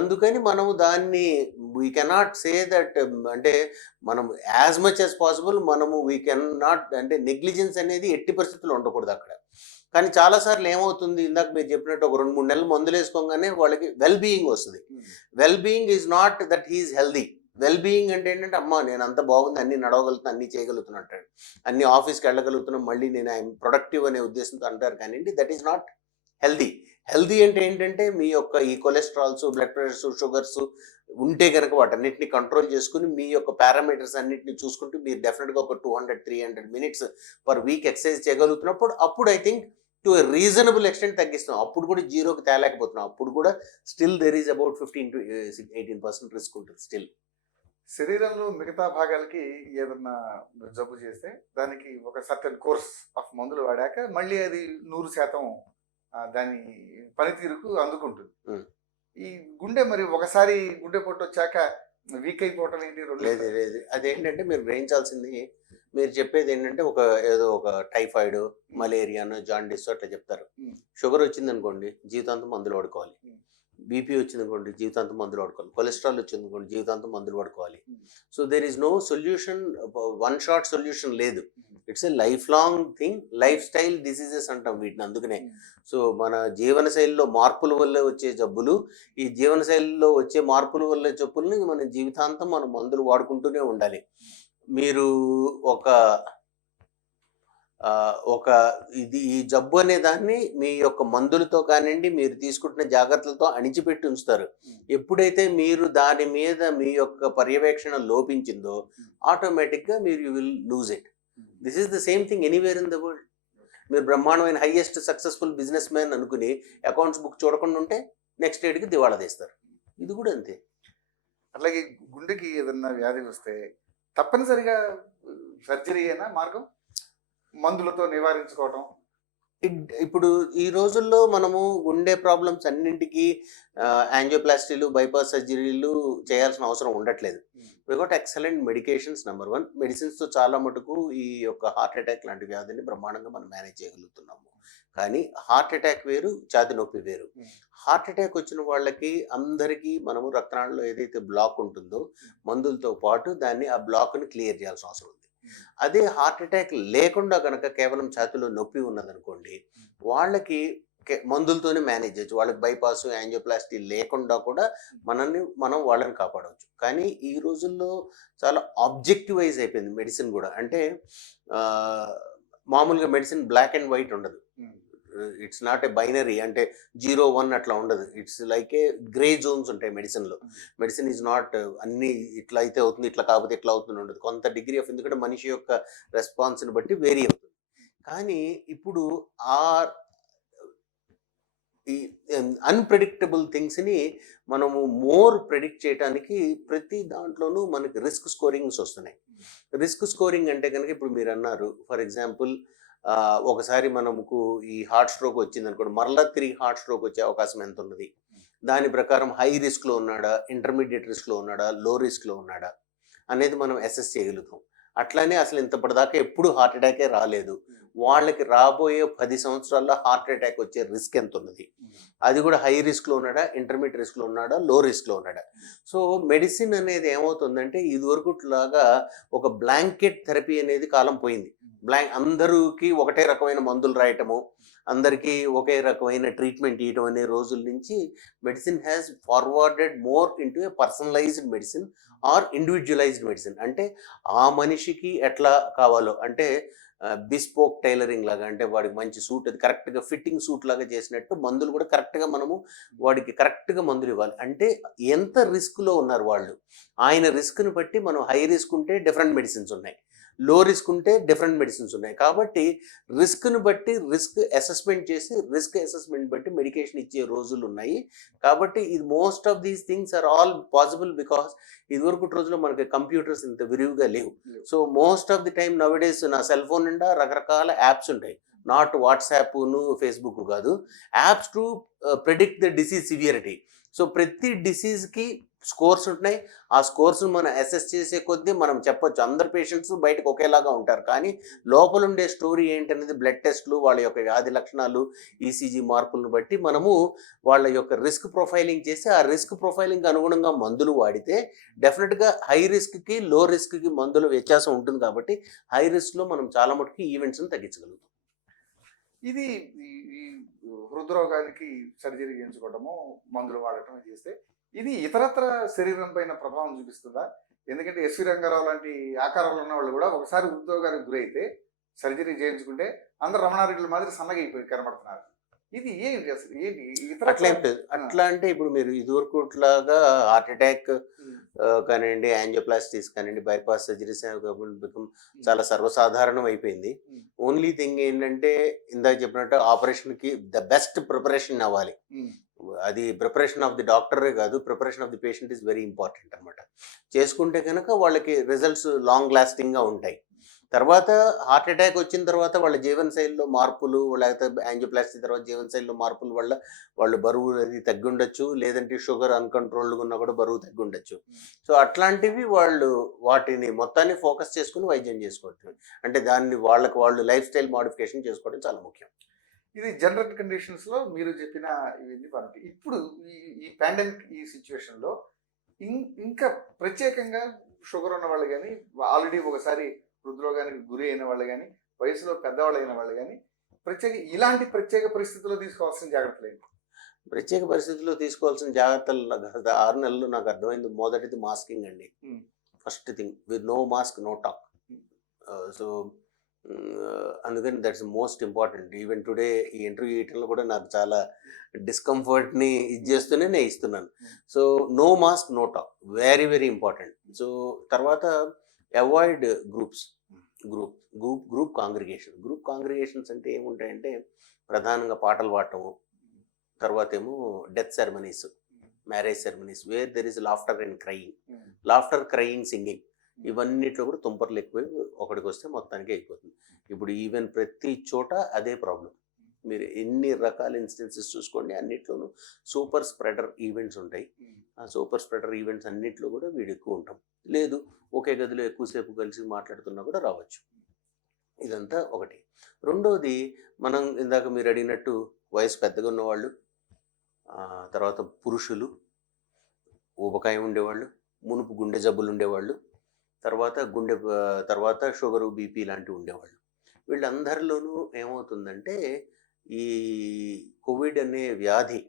అందుకని మనము దాన్ని వీ కెనాట్ సే దట్, అంటే మనం యాజ్ మచ్ యాజ్ పాసిబుల్ మనము వీ కెన్ నాట్, అంటే నెగ్లిజెన్స్ అనేది ఎట్టి పరిస్థితుల్లో ఉండకూడదు అక్కడ. కానీ చాలాసార్లు ఏమవుతుంది, ఇందాక మీరు చెప్పినట్టు ఒక 2-3 నెలలు మందులు వేసుకోగానే వాళ్ళకి వెల్ బీయింగ్ వస్తుంది. Well being is not that he is healthy. Well being అంటే ఏంటంటే, అమ్మ నేను అంత బాగుంది, అన్ని నడవగలుగుతున్నా, అన్ని చేయగలుగుతున్నట్టు, అన్ని ఆఫీస్కి వెళ్ళగలుగుతున్నాం, మళ్ళీ నేను ఐఎమ్ ప్రొడక్టివ్ అనే ఉద్దేశంతో అంటారు. కానీ that is not healthy. Healthy అంటే ఏంటంటే మీ యొక్క ఈ కొలెస్ట్రాల్స్, బ్లడ్ ప్రెషర్స్, షుగర్స్ ఉంటే కనుక వాటన్నిటిని కంట్రోల్ చేసుకుని మీ యొక్క పారామీటర్స్ అన్నింటిని చూసుకుంటూ మీరు డెఫినెట్గా ఒక 200-300 minutes పర్ వీక్ ఎక్సర్సైజ్ చేయగలుగుతున్నప్పుడు అప్పుడు I think to a reasonable extent తగ్గిస్తాం. అప్పుడు కూడా జీరోకి తేలేకపోతున్నాం. అప్పుడు కూడా still there is about 15-18% risk ఉంటుంది స్టిల్. శరీరంలో మిగతా భాగాలకి ఏదన్నా జబ్బు చేస్తే దానికి ఒక సర్టన్ కోర్స్ ఆఫ్ మందులు వాడాక మళ్ళీ అది 100% దాని పనితీరుకు అందుకుంటుంది. ఈ గుండె మరి ఒకసారి గుండె పొట్టు వచ్చాక వీక్ అయిపోవటం ఏంటి? లేదు, అదేంటంటే మీరు గ్రహించాల్సింది, మీరు చెప్పేది ఏంటంటే ఏదో ఒక టైఫాయిడ్, మలేరియాను, జాండీస్ అట్లా చెప్తారు. షుగర్ వచ్చింది అనుకోండి జీవితాంతం మందులు వాడుకోవాలి. బీపీ వచ్చింది అనుకోండి జీవితాంతం మందులు వాడుకోవాలి. కొలెస్ట్రాల్ వచ్చింది అనుకోండి జీవితాంతం మందులు వాడుకోవాలి. So there is no solution, one shot solution లేదు. It's a lifelong thing. Lifestyle diseases అంటాం వీటిని. అందుకనే సో మన జీవనశైలిలో మార్పుల వల్ల వచ్చే జబ్బులు, ఈ జీవనశైలిలో వచ్చే మార్పుల వల్ల జబ్బుల్ని మన జీవితాంతం మనం మందులు వాడుకుంటూనే ఉండాలి. మీరు ఈ జబ్బు అనే దాన్ని మీ యొక్క మందులతో కానివ్వండి, మీరు తీసుకుంటున్న జాగ్రత్తలతో అణిచిపెట్టి ఉంచుతారు. ఎప్పుడైతే మీరు దాని మీద మీ యొక్క పర్యవేక్షణ లోపించిందో ఆటోమేటిక్గా మీరు you will lose it. This is the same thing anywhere in the world. మీరు బ్రహ్మాండమైన హైయెస్ట్ సక్సెస్ఫుల్ బిజినెస్ మ్యాన్ అనుకుని అకౌంట్స్ బుక్ చూడకుండా ఉంటే నెక్స్ట్ డేట్కి దివాళా తీస్తారు. ఇది కూడా అంతే. అట్లాగే గుండెకి ఏదన్నా వ్యాధి వస్తే తప్పనిసరిగా సర్జరీ అయినా మార్గం, మందులతో నివారించుకోవటం. ఇప్పుడు ఈ రోజుల్లో మనము గుండె ప్రాబ్లమ్స్ అన్నింటికి యాంజియోప్లాస్టీలు, బైపాస్ సర్జరీలు చేయాల్సిన అవసరం ఉండట్లేదు. We got excellent medications. Number 1 మెడిసిన్స్తో చాలా మటుకు ఈ యొక్క హార్ట్ అటాక్ లాంటి వ్యాధిని బ్రహ్మాండంగా మనం మేనేజ్ చేయగలుగుతున్నాము. కానీ హార్ట్ అటాక్ వేరు, ఛాతీ నొప్పి వేరు. హార్ట్ అటాక్ వచ్చిన వాళ్ళకి అందరికీ మనము రక్తనాళంలో ఏదైతే బ్లాక్ ఉంటుందో మందులతో పాటు దాన్ని ఆ బ్లాక్ని క్లియర్ చేయాల్సిన అవసరం ఉంది. అదే హార్ట్ అటాక్ లేకుండా కనుక కేవలం ఛాతీలో నొప్పి ఉన్నదనుకోండి, వాళ్ళకి మందులతోనే మేనేజ్ చేయొచ్చు. వాళ్ళకి బైపాస్, యాంజియోప్లాస్టీ లేకుండా కూడా మనం వాళ్ళని కాపాడవచ్చు. కానీ ఈ రోజుల్లో చాలా ఆబ్జెక్టివైజ్ అయిపోయింది మెడిసిన్ కూడా. అంటే మామూలుగా మెడిసిన్ బ్లాక్ అండ్ వైట్ ఉండదు. ఇట్స్ నాట్ ఏ బైనరీ, అంటే 0-1 అట్లా ఉండదు. It's like a grey zones ఉంటాయి మెడిసిన్లో. మెడిసిన్ ఈజ్ నాట్ అన్ని ఇట్లా అయితే అవుతుంది, ఇట్లా కాకపోతే ఇట్లా అవుతుంది ఉండదు. కొంత డిగ్రీ ఆఫ్, ఎందుకంటే మనిషి యొక్క రెస్పాన్స్ని బట్టి వేరీ అవుతుంది. కానీ ఇప్పుడు ఈ అన్ప్రెడిక్టబుల్ థింగ్స్ని మనము మోర్ ప్రెడిక్ట్ చేయడానికి ప్రతి దాంట్లోనూ మనకి రిస్క్ స్కోరింగ్స్ వస్తున్నాయి. రిస్క్ స్కోరింగ్ అంటే కనుక ఇప్పుడు మీరు అన్నారు, ఫర్ ఎగ్జాంపుల్ ఒకసారి మనకు ఈ హార్ట్ స్ట్రోక్ వచ్చింది అనుకోండి, మరలా తిరిగి హార్ట్ స్ట్రోక్ వచ్చే అవకాశం ఎంత ఉన్నది, దాని ప్రకారం హై రిస్క్లో ఉన్నాడా, ఇంటర్మీడియట్ రిస్క్లో ఉన్నాడా, లో రిస్క్లో ఉన్నాడా అనేది మనం అసెస్ చేయగలుగుతాం. అట్లానే అసలు ఇంతప్పటిదాకా ఎప్పుడు హార్ట్ అటాకే రాలేదు, వాళ్ళకి రాబోయే 10 సంవత్సరాల్లో హార్ట్ అటాక్ వచ్చే రిస్క్ ఎంత ఉన్నది, అది కూడా హై రిస్క్లో ఉన్నాడా, ఇంటర్మీడియట్ రిస్క్లో ఉన్నాడా, లో రిస్క్లో ఉన్నాడా. సో మెడిసిన్ అనేది ఏమవుతుందంటే ఇదివరకులాగా ఒక బ్లాంకెట్ థెరపీ అనేది కాలం పోయింది. అందరికీ ఒకటే రకమైన మందులు రాయటము, అందరికీ ఒకే రకమైన ట్రీట్మెంట్ ఇవ్వటం అనే రోజుల నుంచి medicine has forwarded more into a personalised medicine or individualised medicine. అంటే ఆ మనిషికి ఎట్లా కావాలో, అంటే బిస్పోక్ టైలరింగ్ లాగా, అంటే వాడికి మంచి సూట్, అది కరెక్ట్గా ఫిట్టింగ్ సూట్ లాగా చేసినట్టు మందులు కూడా కరెక్ట్గా మనము వాడికి కరెక్ట్గా మందులు ఇవ్వాలి. అంటే ఎంత రిస్క్లో ఉన్నారు వాళ్ళు, ఆయన రిస్క్ని బట్టి మనం హై రిస్క్ ఉంటే డిఫరెంట్ మెడిసిన్స్ ఉన్నాయి, లో రిస్క్ ఉంటే డిఫరెంట్ మెడిసిన్స్ ఉన్నాయి. కాబట్టి రిస్క్ని బట్టి రిస్క్ అసెస్మెంట్ చేసి రిస్క్ అసెస్మెంట్ బట్టి మెడికేషన్ ఇచ్చే రోజులు ఉన్నాయి. కాబట్టి ఇది most of these things are all possible because ఇదివరకు రోజుల్లో మనకి కంప్యూటర్స్ ఇంత విరివిగా లేవు. So most of the time nowadays నా సెల్ ఫోన్ నిండా రకరకాల యాప్స్ ఉంటాయి. నాట్ వాట్సాప్ను ఫేస్బుక్ కాదు, apps to predict the disease severity. So ప్రతి డిసీజ్కి స్కోర్స్ ఉంటున్నాయి. ఆ స్కోర్స్ని మనం అసెస్ చేసే కొద్దీ మనం చెప్పొచ్చు అందరు పేషెంట్స్ బయటకు ఒకేలాగా ఉంటారు, కానీ లోపల ఉండే స్టోరీ ఏంటనేది బ్లడ్ టెస్ట్లు, వాళ్ళ యొక్క వ్యాధి లక్షణాలు, ఈసీజీ మార్పులను బట్టి మనము వాళ్ళ యొక్క రిస్క్ ప్రొఫైలింగ్ చేసి ఆ రిస్క్ ప్రొఫైలింగ్ అనుగుణంగా మందులు వాడితే డెఫినెట్గా హై రిస్క్కి లో రిస్క్కి మందుల వ్యత్యాసం ఉంటుంది. కాబట్టి హై రిస్క్లో మనం చాలా మటుకు ఈవెంట్స్ని తగ్గించగలుగుతాం. ఇది ఈ హృద్రోగానికి సర్జరీ చేయించుకోవటము, మందులు వాడటం చేస్తే ఇది ఇతరత్ర శరీరం పైన ప్రభావం చూపిస్తుందా? ఎందుకంటే ఎస్వి రంగారావు లాంటి ఆకారంలో ఉన్న వాళ్ళు కూడా ఒకసారి హృద్రోగానికి గురైతే సర్జరీ చేయించుకుంటే అందరు రమణారెడ్డి మాదిరి సన్నగా అయిపోయి కనబడుతున్నారు. ఇది ఏంటి అసలు, ఏంటి అట్లా అంటే ఇప్పుడు మీరు ఇదివరకులాగా హార్ట్ అటాక్ కానివ్వండి, యాంజియోప్లాస్టీస్ కానివ్వండి, బైపాస్ సర్జరీస్ చాలా సర్వసాధారణం అయిపోయింది. ఓన్లీ థింగ్ ఏంటంటే ఇందాక చెప్పినట్టు ఆపరేషన్కి ద బెస్ట్ ప్రిపరేషన్ అవ్వాలి. అది ప్రిపరేషన్ ఆఫ్ ది డాక్టరే కాదు, preparation of the patient is very important అనమాట. చేసుకుంటే కనుక వాళ్ళకి రిజల్ట్స్ లాంగ్ లాస్టింగ్గా ఉంటాయి. తర్వాత హార్ట్ అటాక్ వచ్చిన తర్వాత వాళ్ళ జీవనశైలిలో మార్పులు, లేకపోతే యాంజియోప్లాస్టీ తర్వాత జీవనశైలిలో మార్పుల వల్ల వాళ్ళు బరువు అది తగ్గి ఉండొచ్చు, లేదంటే షుగర్ అన్కంట్రోల్డ్గా ఉన్నా కూడా బరువు తగ్గి ఉండొచ్చు. సో అట్లాంటివి వాళ్ళు వాటిని మొత్తాన్ని ఫోకస్ చేసుకుని వైద్యం చేసుకోవచ్చు. అంటే దాన్ని వాళ్ళు లైఫ్ స్టైల్ మోడిఫికేషన్ చేసుకోవడం చాలా ముఖ్యం. ఇది జనరల్ కండిషన్స్లో మీరు చెప్పిన ఇవన్నీ పనికి. ఇప్పుడు ఈ పాండమిక్ ఈ సిచ్యువేషన్లో ఇంకా ప్రత్యేకంగా షుగర్ ఉన్న వాళ్ళు కానీ, ఆల్రెడీ ఒకసారి హృద్రోగానికి గురి అయిన వాళ్ళు కానీ, వయసులో పెద్దవాళ్ళు అయిన వాళ్ళు కానీ ఇలాంటి ప్రత్యేక పరిస్థితుల్లో తీసుకోవాల్సిన జాగ్రత్తలు ఏంటి? ప్రత్యేక పరిస్థితుల్లో తీసుకోవాల్సిన జాగ్రత్తలు 6 నెలలు నాకు అర్థమైంది. మొదటిది మాస్కింగ్ అండి. First thing, with no mask no talk. So అందుకని that's most important. Even today ఈ ఇంటర్వ్యూ ఇయటంలో కూడా నాకు చాలా డిస్కంఫర్ట్ని ఇది చేస్తూనే నేను ఇస్తున్నాను. So no mask no talk, very very important. So తర్వాత అవాయిడ్ గ్రూప్స్. గ్రూప్ కాంగ్రిగేషన్స్ అంటే ఏముంటాయంటే ప్రధానంగా పాటలు పాడటము, తర్వాత ఏమో death ceremonies, marriage ceremonies where there is laughter crying singing, ఇవన్నిట్లో కూడా తుంపర్లు ఎక్కువై ఒకడికి వస్తే మొత్తానికి అయిపోతుంది. ఇప్పుడు ఈవెన్ ప్రతి చోట అదే ప్రాబ్లం. మీరు ఎన్ని రకాల ఇన్స్టెన్సెస్ చూసుకోండి, అన్నిట్లోనూ సూపర్ స్ప్రెడర్ ఈవెంట్స్ ఉంటాయి. ఆ సూపర్ స్ప్రెడర్ ఈవెంట్స్ అన్నిట్లో కూడా వీడు ఎక్కువ ఉంటాం. లేదు ఒకే గదిలో ఎక్కువసేపు కలిసి మాట్లాడుతున్నా కూడా రావచ్చు. ఇదంతా ఒకటి. రెండోది, మనం ఇందాక మీరు అడిగినట్టు వయసు పెద్దగా ఉన్నవాళ్ళు, తర్వాత పురుషులు, ఊబకాయం ఉండేవాళ్ళు, మునుపు గుండె జబ్బులు ఉండేవాళ్ళు, తర్వాత షుగరు, బీపీ లాంటివి ఉండేవాళ్ళు. వీళ్ళందరిలోనూ ఏమవుతుందంటే ఈ కోవిడ్ అనే వ్యాధి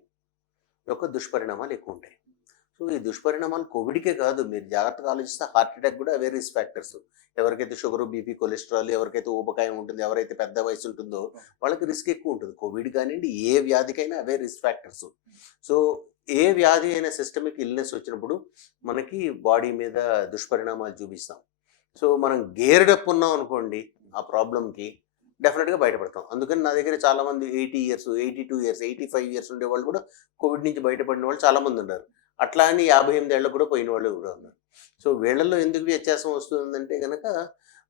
యొక్క దుష్పరిణామాలు ఎక్కువ ఉంటాయి. సో ఈ దుష్పరిణామాలు కోవిడ్కే కాదు, మీరు జాగ్రత్తగా ఆలోచిస్తే హార్ట్ అటాక్ కూడా అవే రిస్క్ ఫ్యాక్టర్స్. ఎవరికైతే షుగరు, బీపీ, కొలెస్ట్రాల్, ఎవరికైతే ఊబకాయం ఉంటుందో, ఎవరైతే పెద్ద వయసు ఉంటుందో వాళ్ళకి రిస్క్ ఎక్కువ ఉంటుంది. కోవిడ్ కానివ్వండి, ఏ వ్యాధికైనా అవే రిస్క్ ఫ్యాక్టర్స్. సో ఏ వ్యాధి అయినా సిస్టమిక్ ఇల్నెస్ వచ్చినప్పుడు మనకి బాడీ మీద దుష్పరిణామాలు చూపిస్తాం. సో మనం గేర్డప్ ఉన్నాం అనుకోండి ఆ ప్రాబ్లంకి, డెఫినెట్గా బయటపడతాం. అందుకని నా దగ్గర చాలామంది 80 years, 82 years, 85 years ఉండే వాళ్ళు కూడా కోవిడ్ నుంచి బయటపడిన వాళ్ళు చాలామంది ఉన్నారు. అట్లా అని 58 ఏళ్ళకు కూడా పోయిన వాళ్ళు కూడా ఉన్నారు. సో వీళ్ళల్లో ఎందుకు వ్యత్యాసం వస్తుందంటే కనుక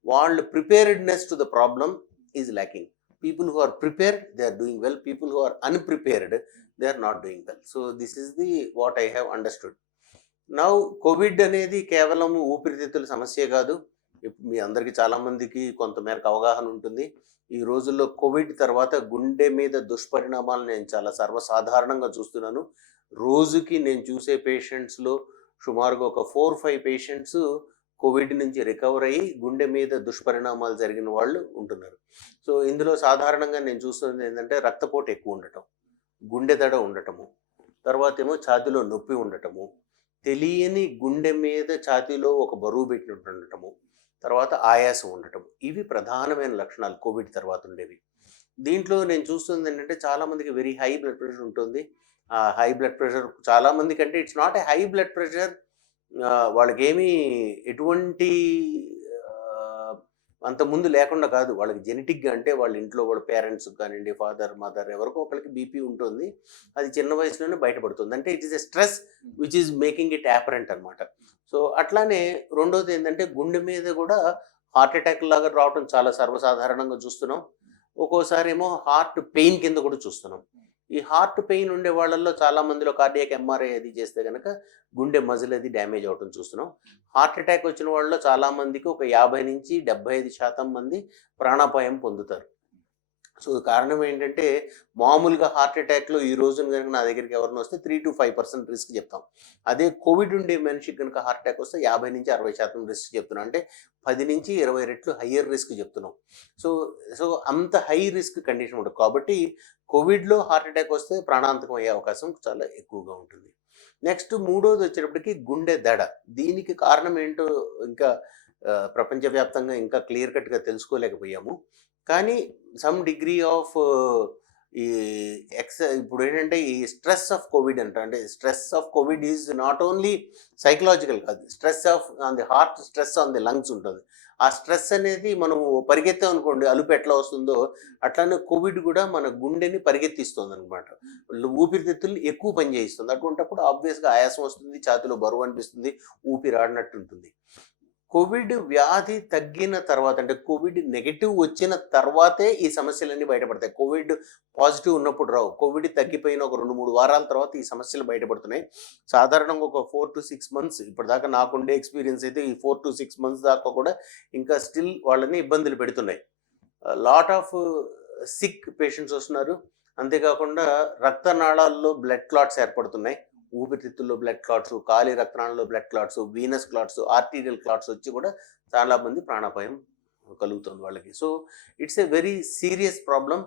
వాళ్ళ preparedness to the problem is lacking. People who are prepared they are doing well, people who are unprepared they are not doing well. So this is the what I have understood. Now covid అనేది కేవలం ఊపిరితిత్తుల సమస్యే కాదు. మీ అందరికీ చాలామందికి కొంతమేరకు అవగాహన ఉంటుంది. ఈ రోజుల్లో కోవిడ్ తర్వాత గుండె మీద దుష్పరిణామాలు నేను చాలా సర్వసాధారణంగా చూస్తున్నాను. రోజుకి నేను చూసే పేషెంట్స్లో సుమారుగా ఒక 4-5 పేషెంట్స్ కోవిడ్ నుంచి రికవర్ అయ్యి గుండె మీద దుష్పరిణామాలు జరిగిన వాళ్ళు ఉంటున్నారు. సో ఇందులో సాధారణంగా నేను చూస్తున్నది ఏంటంటే రక్తపోటు ఎక్కువ ఉండటం, గుండె దడ ఉండటము, తర్వాత ఏమో ఛాతీలో నొప్పి ఉండటము, తెలియని గుండె మీద ఛాతీలో ఒక బరువు పెట్టినట్టు ఉండటము, తర్వాత ఆయాసం ఉండటం. ఇవి ప్రధానమైన లక్షణాలు కోవిడ్ తర్వాత ఉండేవి. దీంట్లో నేను చూస్తుంది ఏంటంటే చాలామందికి వెరీ హై బ్లడ్ ప్రెషర్ ఉంటుంది. ఆ హై బ్లడ్ ప్రెషర్ చాలామందికి అంటే it's not A high blood pressure, వాళ్ళకి ఏమీ ఎటువంటి అంతకుముందు లేకుండా కాదు, వాళ్ళకి జెనెటిక్గా అంటే వాళ్ళ ఇంట్లో వాళ్ళ పేరెంట్స్ కానివ్వండి, ఫాదర్ మదర్ ఎవరికో ఒకరికి బీపీ ఉంటుంది. అది చిన్న వయసులోనే బయటపడుతుంది. అంటే it is a stress which is making it apparent అనమాట. సో అట్లానే రెండోది ఏంటంటే గుండె మీద కూడా హార్ట్ అటాక్ లాగా రావడం చాలా సర్వసాధారణంగా చూస్తున్నాం. ఒక్కోసారి ఏమో హార్ట్ పెయిన్ కింద కూడా చూస్తున్నాం. ఈ హార్ట్ పెయిన్ ఉండే వాళ్ళల్లో చాలా మందిలో కార్డియాక్ ఎంఆర్ఐ అది చేస్తే కనుక గుండె మజిల్ అది డ్యామేజ్ అవటం చూస్తున్నాం. హార్ట్ అటాక్ వచ్చిన వాళ్ళలో చాలామందికి ఒక 50 నుంచి 75% మంది ప్రాణాపాయం పొందుతారు. సో కారణం ఏంటంటే మామూలుగా హార్ట్ అటాక్లో ఈ రోజున కనుక నా దగ్గరికి ఎవరిని వస్తే 3 to 5% రిస్క్ చెప్తాం. అదే కోవిడ్ ఉండే మనిషికి కనుక హార్ట్ అటాక్ వస్తే 50 నుంచి 60% రిస్క్ చెప్తున్నాం. అంటే 10 నుంచి 20 రెట్లు హయ్యర్ రిస్క్ చెప్తున్నాం. సో అంత హై రిస్క్ కండిషన్ ఉంటుంది. కాబట్టి కోవిడ్లో హార్ట్ అటాక్ వస్తే ప్రాణాంతకం అయ్యే అవకాశం చాలా ఎక్కువగా ఉంటుంది. నెక్స్ట్ మూడోది వచ్చేటప్పటికి గుండె దడ. దీనికి కారణం ఏంటో ఇంకా ప్రపంచవ్యాప్తంగా ఇంకా క్లియర్ కట్గా తెలుసుకోలేకపోయాము. కానీ సమ్ డిగ్రీ ఆఫ్ ఈ ఇప్పుడు ఏంటంటే ఈ స్ట్రెస్ ఆఫ్ కోవిడ్ అంటే stress of Covid is not only psychological కాదు, stress of on the heart, stress on the lungs ఉంటుంది. ఆ స్ట్రెస్ అనేది మనం పరిగెత్తాం అనుకోండి అలుపు ఎట్లా వస్తుందో అట్లానే కోవిడ్ కూడా మన గుండెని పరిగెత్తిస్తుంది అనమాట. ఊపిరితిత్తులు ఎక్కువ పని చేయిస్తుంది. అటువంటిప్పుడు ఆబ్వియస్గా ఆయాసం వస్తుంది, ఛాతీలో బరువు అనిపిస్తుంది, ఊపిరి ఆడినట్టు ఉంటుంది. కోవిడ్ వ్యాధి తగ్గిన తర్వాత అంటే కోవిడ్ నెగటివ్ వచ్చిన తర్వాతే ఈ సమస్యలన్నీ బయటపడతాయి. కోవిడ్ పాజిటివ్ ఉన్నప్పుడు రావు. కోవిడ్ తగ్గిపోయిన ఒక 2-3 వారాల తర్వాత ఈ సమస్యలు బయటపడుతున్నాయి. సాధారణంగా ఒక 4 to 6 months ఇప్పటిదాకా నాకుండే ఎక్స్పీరియన్స్ అయితే ఈ 4 to 6 months దాకా కూడా ఇంకా స్టిల్ వాళ్ళని ఇబ్బందులు పెడుతున్నాయి. లాట్ ఆఫ్ సిక్ పేషెంట్స్ వస్తున్నారు. అంతేకాకుండా రక్తనాళాల్లో బ్లడ్ క్లాట్స్ ఏర్పడుతున్నాయి. ఊపిరితిత్తుల్లో బ్లడ్ క్లాట్స్, కాలి రక్తనాళంలో blood clots, venous clots, arterial clots వచ్చి కూడా చాలామంది ప్రాణాపాయం కలుగుతుంది వాళ్ళకి. So it's a very serious problem,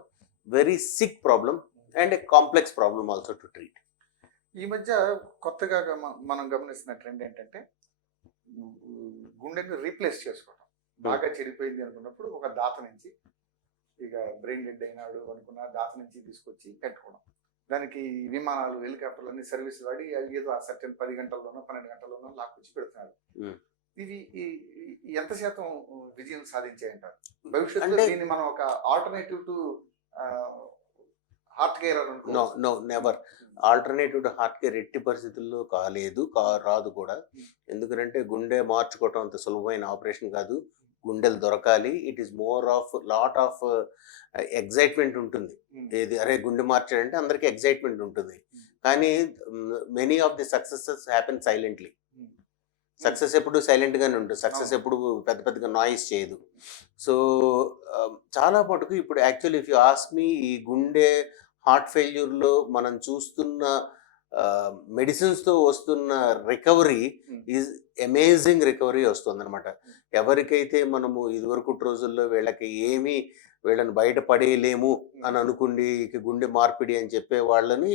very sick problem and a complex problem also to treat. ఈ మధ్య కొత్తగా మనం గమనిస్తున్న ట్రెండ్ ఏంటంటే గుండెని రీప్లేస్ చేసుకోవడం. బాగా చెడిపోయింది అనుకున్నప్పుడు ఒక దాత నుంచి, ఇక బ్రెయిన్ డెడ్ అయినాడు అనుకున్న దాత నుంచి తీసుకొచ్చి పెట్టుకోవడం. దానికి విమానాలు, హెలికాప్టర్లు అన్ని సర్వీస్ వాడి ఏదో ఆ సర్టెన్ 10 గంటల్లోనో 12 గంటల్లోనో లాక్కొచ్చి పెడుతున్నారు. ఇవి ఎంత శాతం విజయం సాధించాయంటారు భవిష్యత్తులో? అంటే దీన్ని మనం ఒక ఆల్టర్నేటివ్ టు హార్ట్ కేర్ నో అనుకోవచ్చు. No never. Alternative to heart care ఎట్టి పరిస్థితుల్లో కాలేదు, రాదు కూడా. ఎందుకంటే గుండె మార్చుకోవటం అంత సులభమైన ఆపరేషన్ కాదు. గుండెలు దొరకాలి. It is more of lot of excitement ఉంటుంది. ఏది అరే గుండె మార్చాడంటే అందరికీ ఎగ్జైట్మెంట్ ఉంటుంది. కానీ many of the successes happen silently. Success ఎప్పుడు సైలెంట్గానే ఉంటుంది. సక్సెస్ ఎప్పుడు పెద్ద పెద్దగా నాయిస్ చేయదు. సో చాలా మటుకు ఇప్పుడు యాక్చువల్లీ ఇఫ్ యూ ఆస్క్ మీ, ఈ గుండె హార్ట్ ఫెయిల్యూర్లో మనం చూస్తున్న మెడిసిన్స్తో వస్తున్న రికవరీ ఈజ్ అమేజింగ్ రికవరీ వస్తుంది అనమాట. ఎవరికైతే మనము ఇదివరకు రోజుల్లో వీళ్ళని బయటపడేయలేము అని అనుకుండి ఇక గుండె మార్పిడి అని చెప్పే వాళ్ళని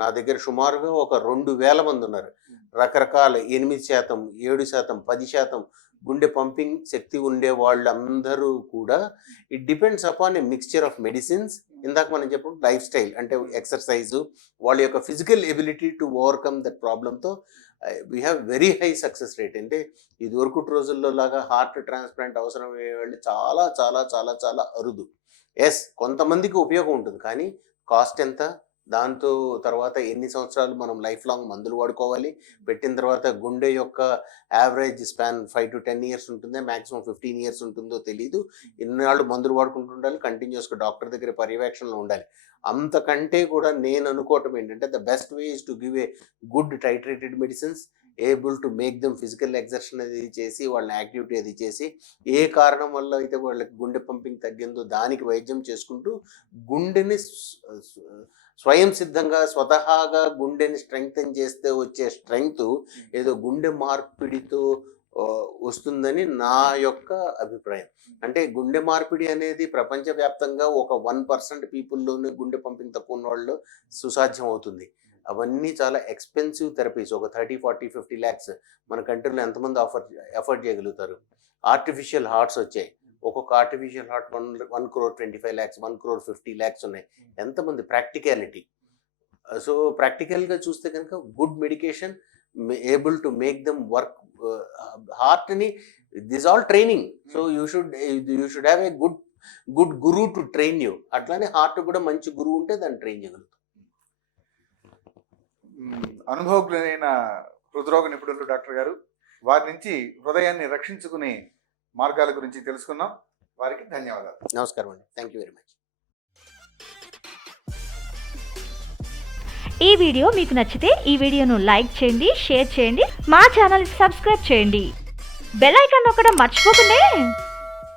నా దగ్గర సుమారుగా ఒక 2,000 మంది ఉన్నారు. రకరకాల 8%, 7%, 10% గుండె పంపింగ్ శక్తి ఉండే వాళ్ళందరూ కూడా it depends upon a mixture of medicines. ఇందాక మనం చెప్పిన లైఫ్ స్టైల్ అంటే ఎక్సర్సైజు, వాళ్ళ యొక్క physical ability to overcome that ప్రాబ్లంతో we have very high success rate. అంటే ఇదివరకు రోజుల్లో లాగా హార్ట్ ట్రాన్స్ప్లాంట్ అవసరం అయ్యే వాళ్ళు చాలా చాలా చాలా చాలా అరుదు. ఎస్, కొంతమందికి ఉపయోగం ఉంటుంది, కానీ కాస్ట్ ఎంత, దాంతో తర్వాత ఎన్ని సంవత్సరాలు మనం లైఫ్ లాంగ్ మందులు వాడుకోవాలి, పెట్టిన తర్వాత గుండె యొక్క యావరేజ్ స్పాన్ 5 to 10 years ఉంటుంది, మ్యాక్సిమం 15 years ఉంటుందో తెలియదు. ఇన్నాళ్ళు మందులు వాడుకుంటూ ఉండాలి, కంటిన్యూస్గా డాక్టర్ దగ్గర పర్యవేక్షణలో ఉండాలి. అంతకంటే కూడా నేను అనుకోవటం ఏంటంటే the best way is to give a good titrated medicines, able to make them physical exertion అది చేసి, వాళ్ళని యాక్టివిటీ అది చేసి, ఏ కారణం వల్ల అయితే వాళ్ళకి గుండె పంపింగ్ తగ్గిందో దానికి వైద్యం చేసుకుంటూ గుండెని స్వయం సిద్ధంగా స్వతహాగా గుండెని స్ట్రెంగ్తన్ చేస్తే వచ్చే స్ట్రెంగ్త్ ఏదో గుండె మార్పిడితో వస్తుందని నా యొక్క అభిప్రాయం. అంటే గుండె మార్పిడి అనేది ప్రపంచవ్యాప్తంగా ఒక 1% పీపుల్లోనే గుండె పంపింగ్ తక్కువ ఉన్న వాళ్ళు సుసాధ్యం అవుతుంది. అవన్నీ చాలా ఎక్స్పెన్సివ్ థెరపీస్. ఒక 30, 40, 50 lakhs మన కంట్రీలో ఎంతమంది ఎఫర్ట్ చేయగలుగుతారు? ఆర్టిఫిషియల్ హార్ట్స్ వచ్చాయి. ఒక్కొక్క artificial heart 1 crore 25 lakhs, 1 crore 50 lakhs ఉన్నాయి. ఎంతమంది? ప్రాక్టికాలిటీ. సో ప్రాక్టికల్గా చూస్తే కనుక good medication able to make them work. హార్ట్ని this all training. So you should have a good guru to train you. అట్లానే హార్ట్ కూడా మంచి గురువు ఉంటే దాన్ని ట్రైన్ చేయగలుగుతాం. అనుభవజ్ఞులైన హృద్రోగ నిపుణులు డాక్టర్ గారు, వారి నుంచి హృదయాన్ని రక్షించుకునే మార్గాల గురించి తెలుసుకున్నాం. వారికి ధన్యవాదాలు. నమస్కారం అండి. Thank you very much. ఈ వీడియో మీకు నచ్చితే ఈ వీడియోను లైక్ చేయండి, షేర్ చేయండి, మా ఛానల్ని సబ్స్క్రైబ్ చేయండి. బెల్ ఐకాన్ నొక్కడం మర్చిపోకండి.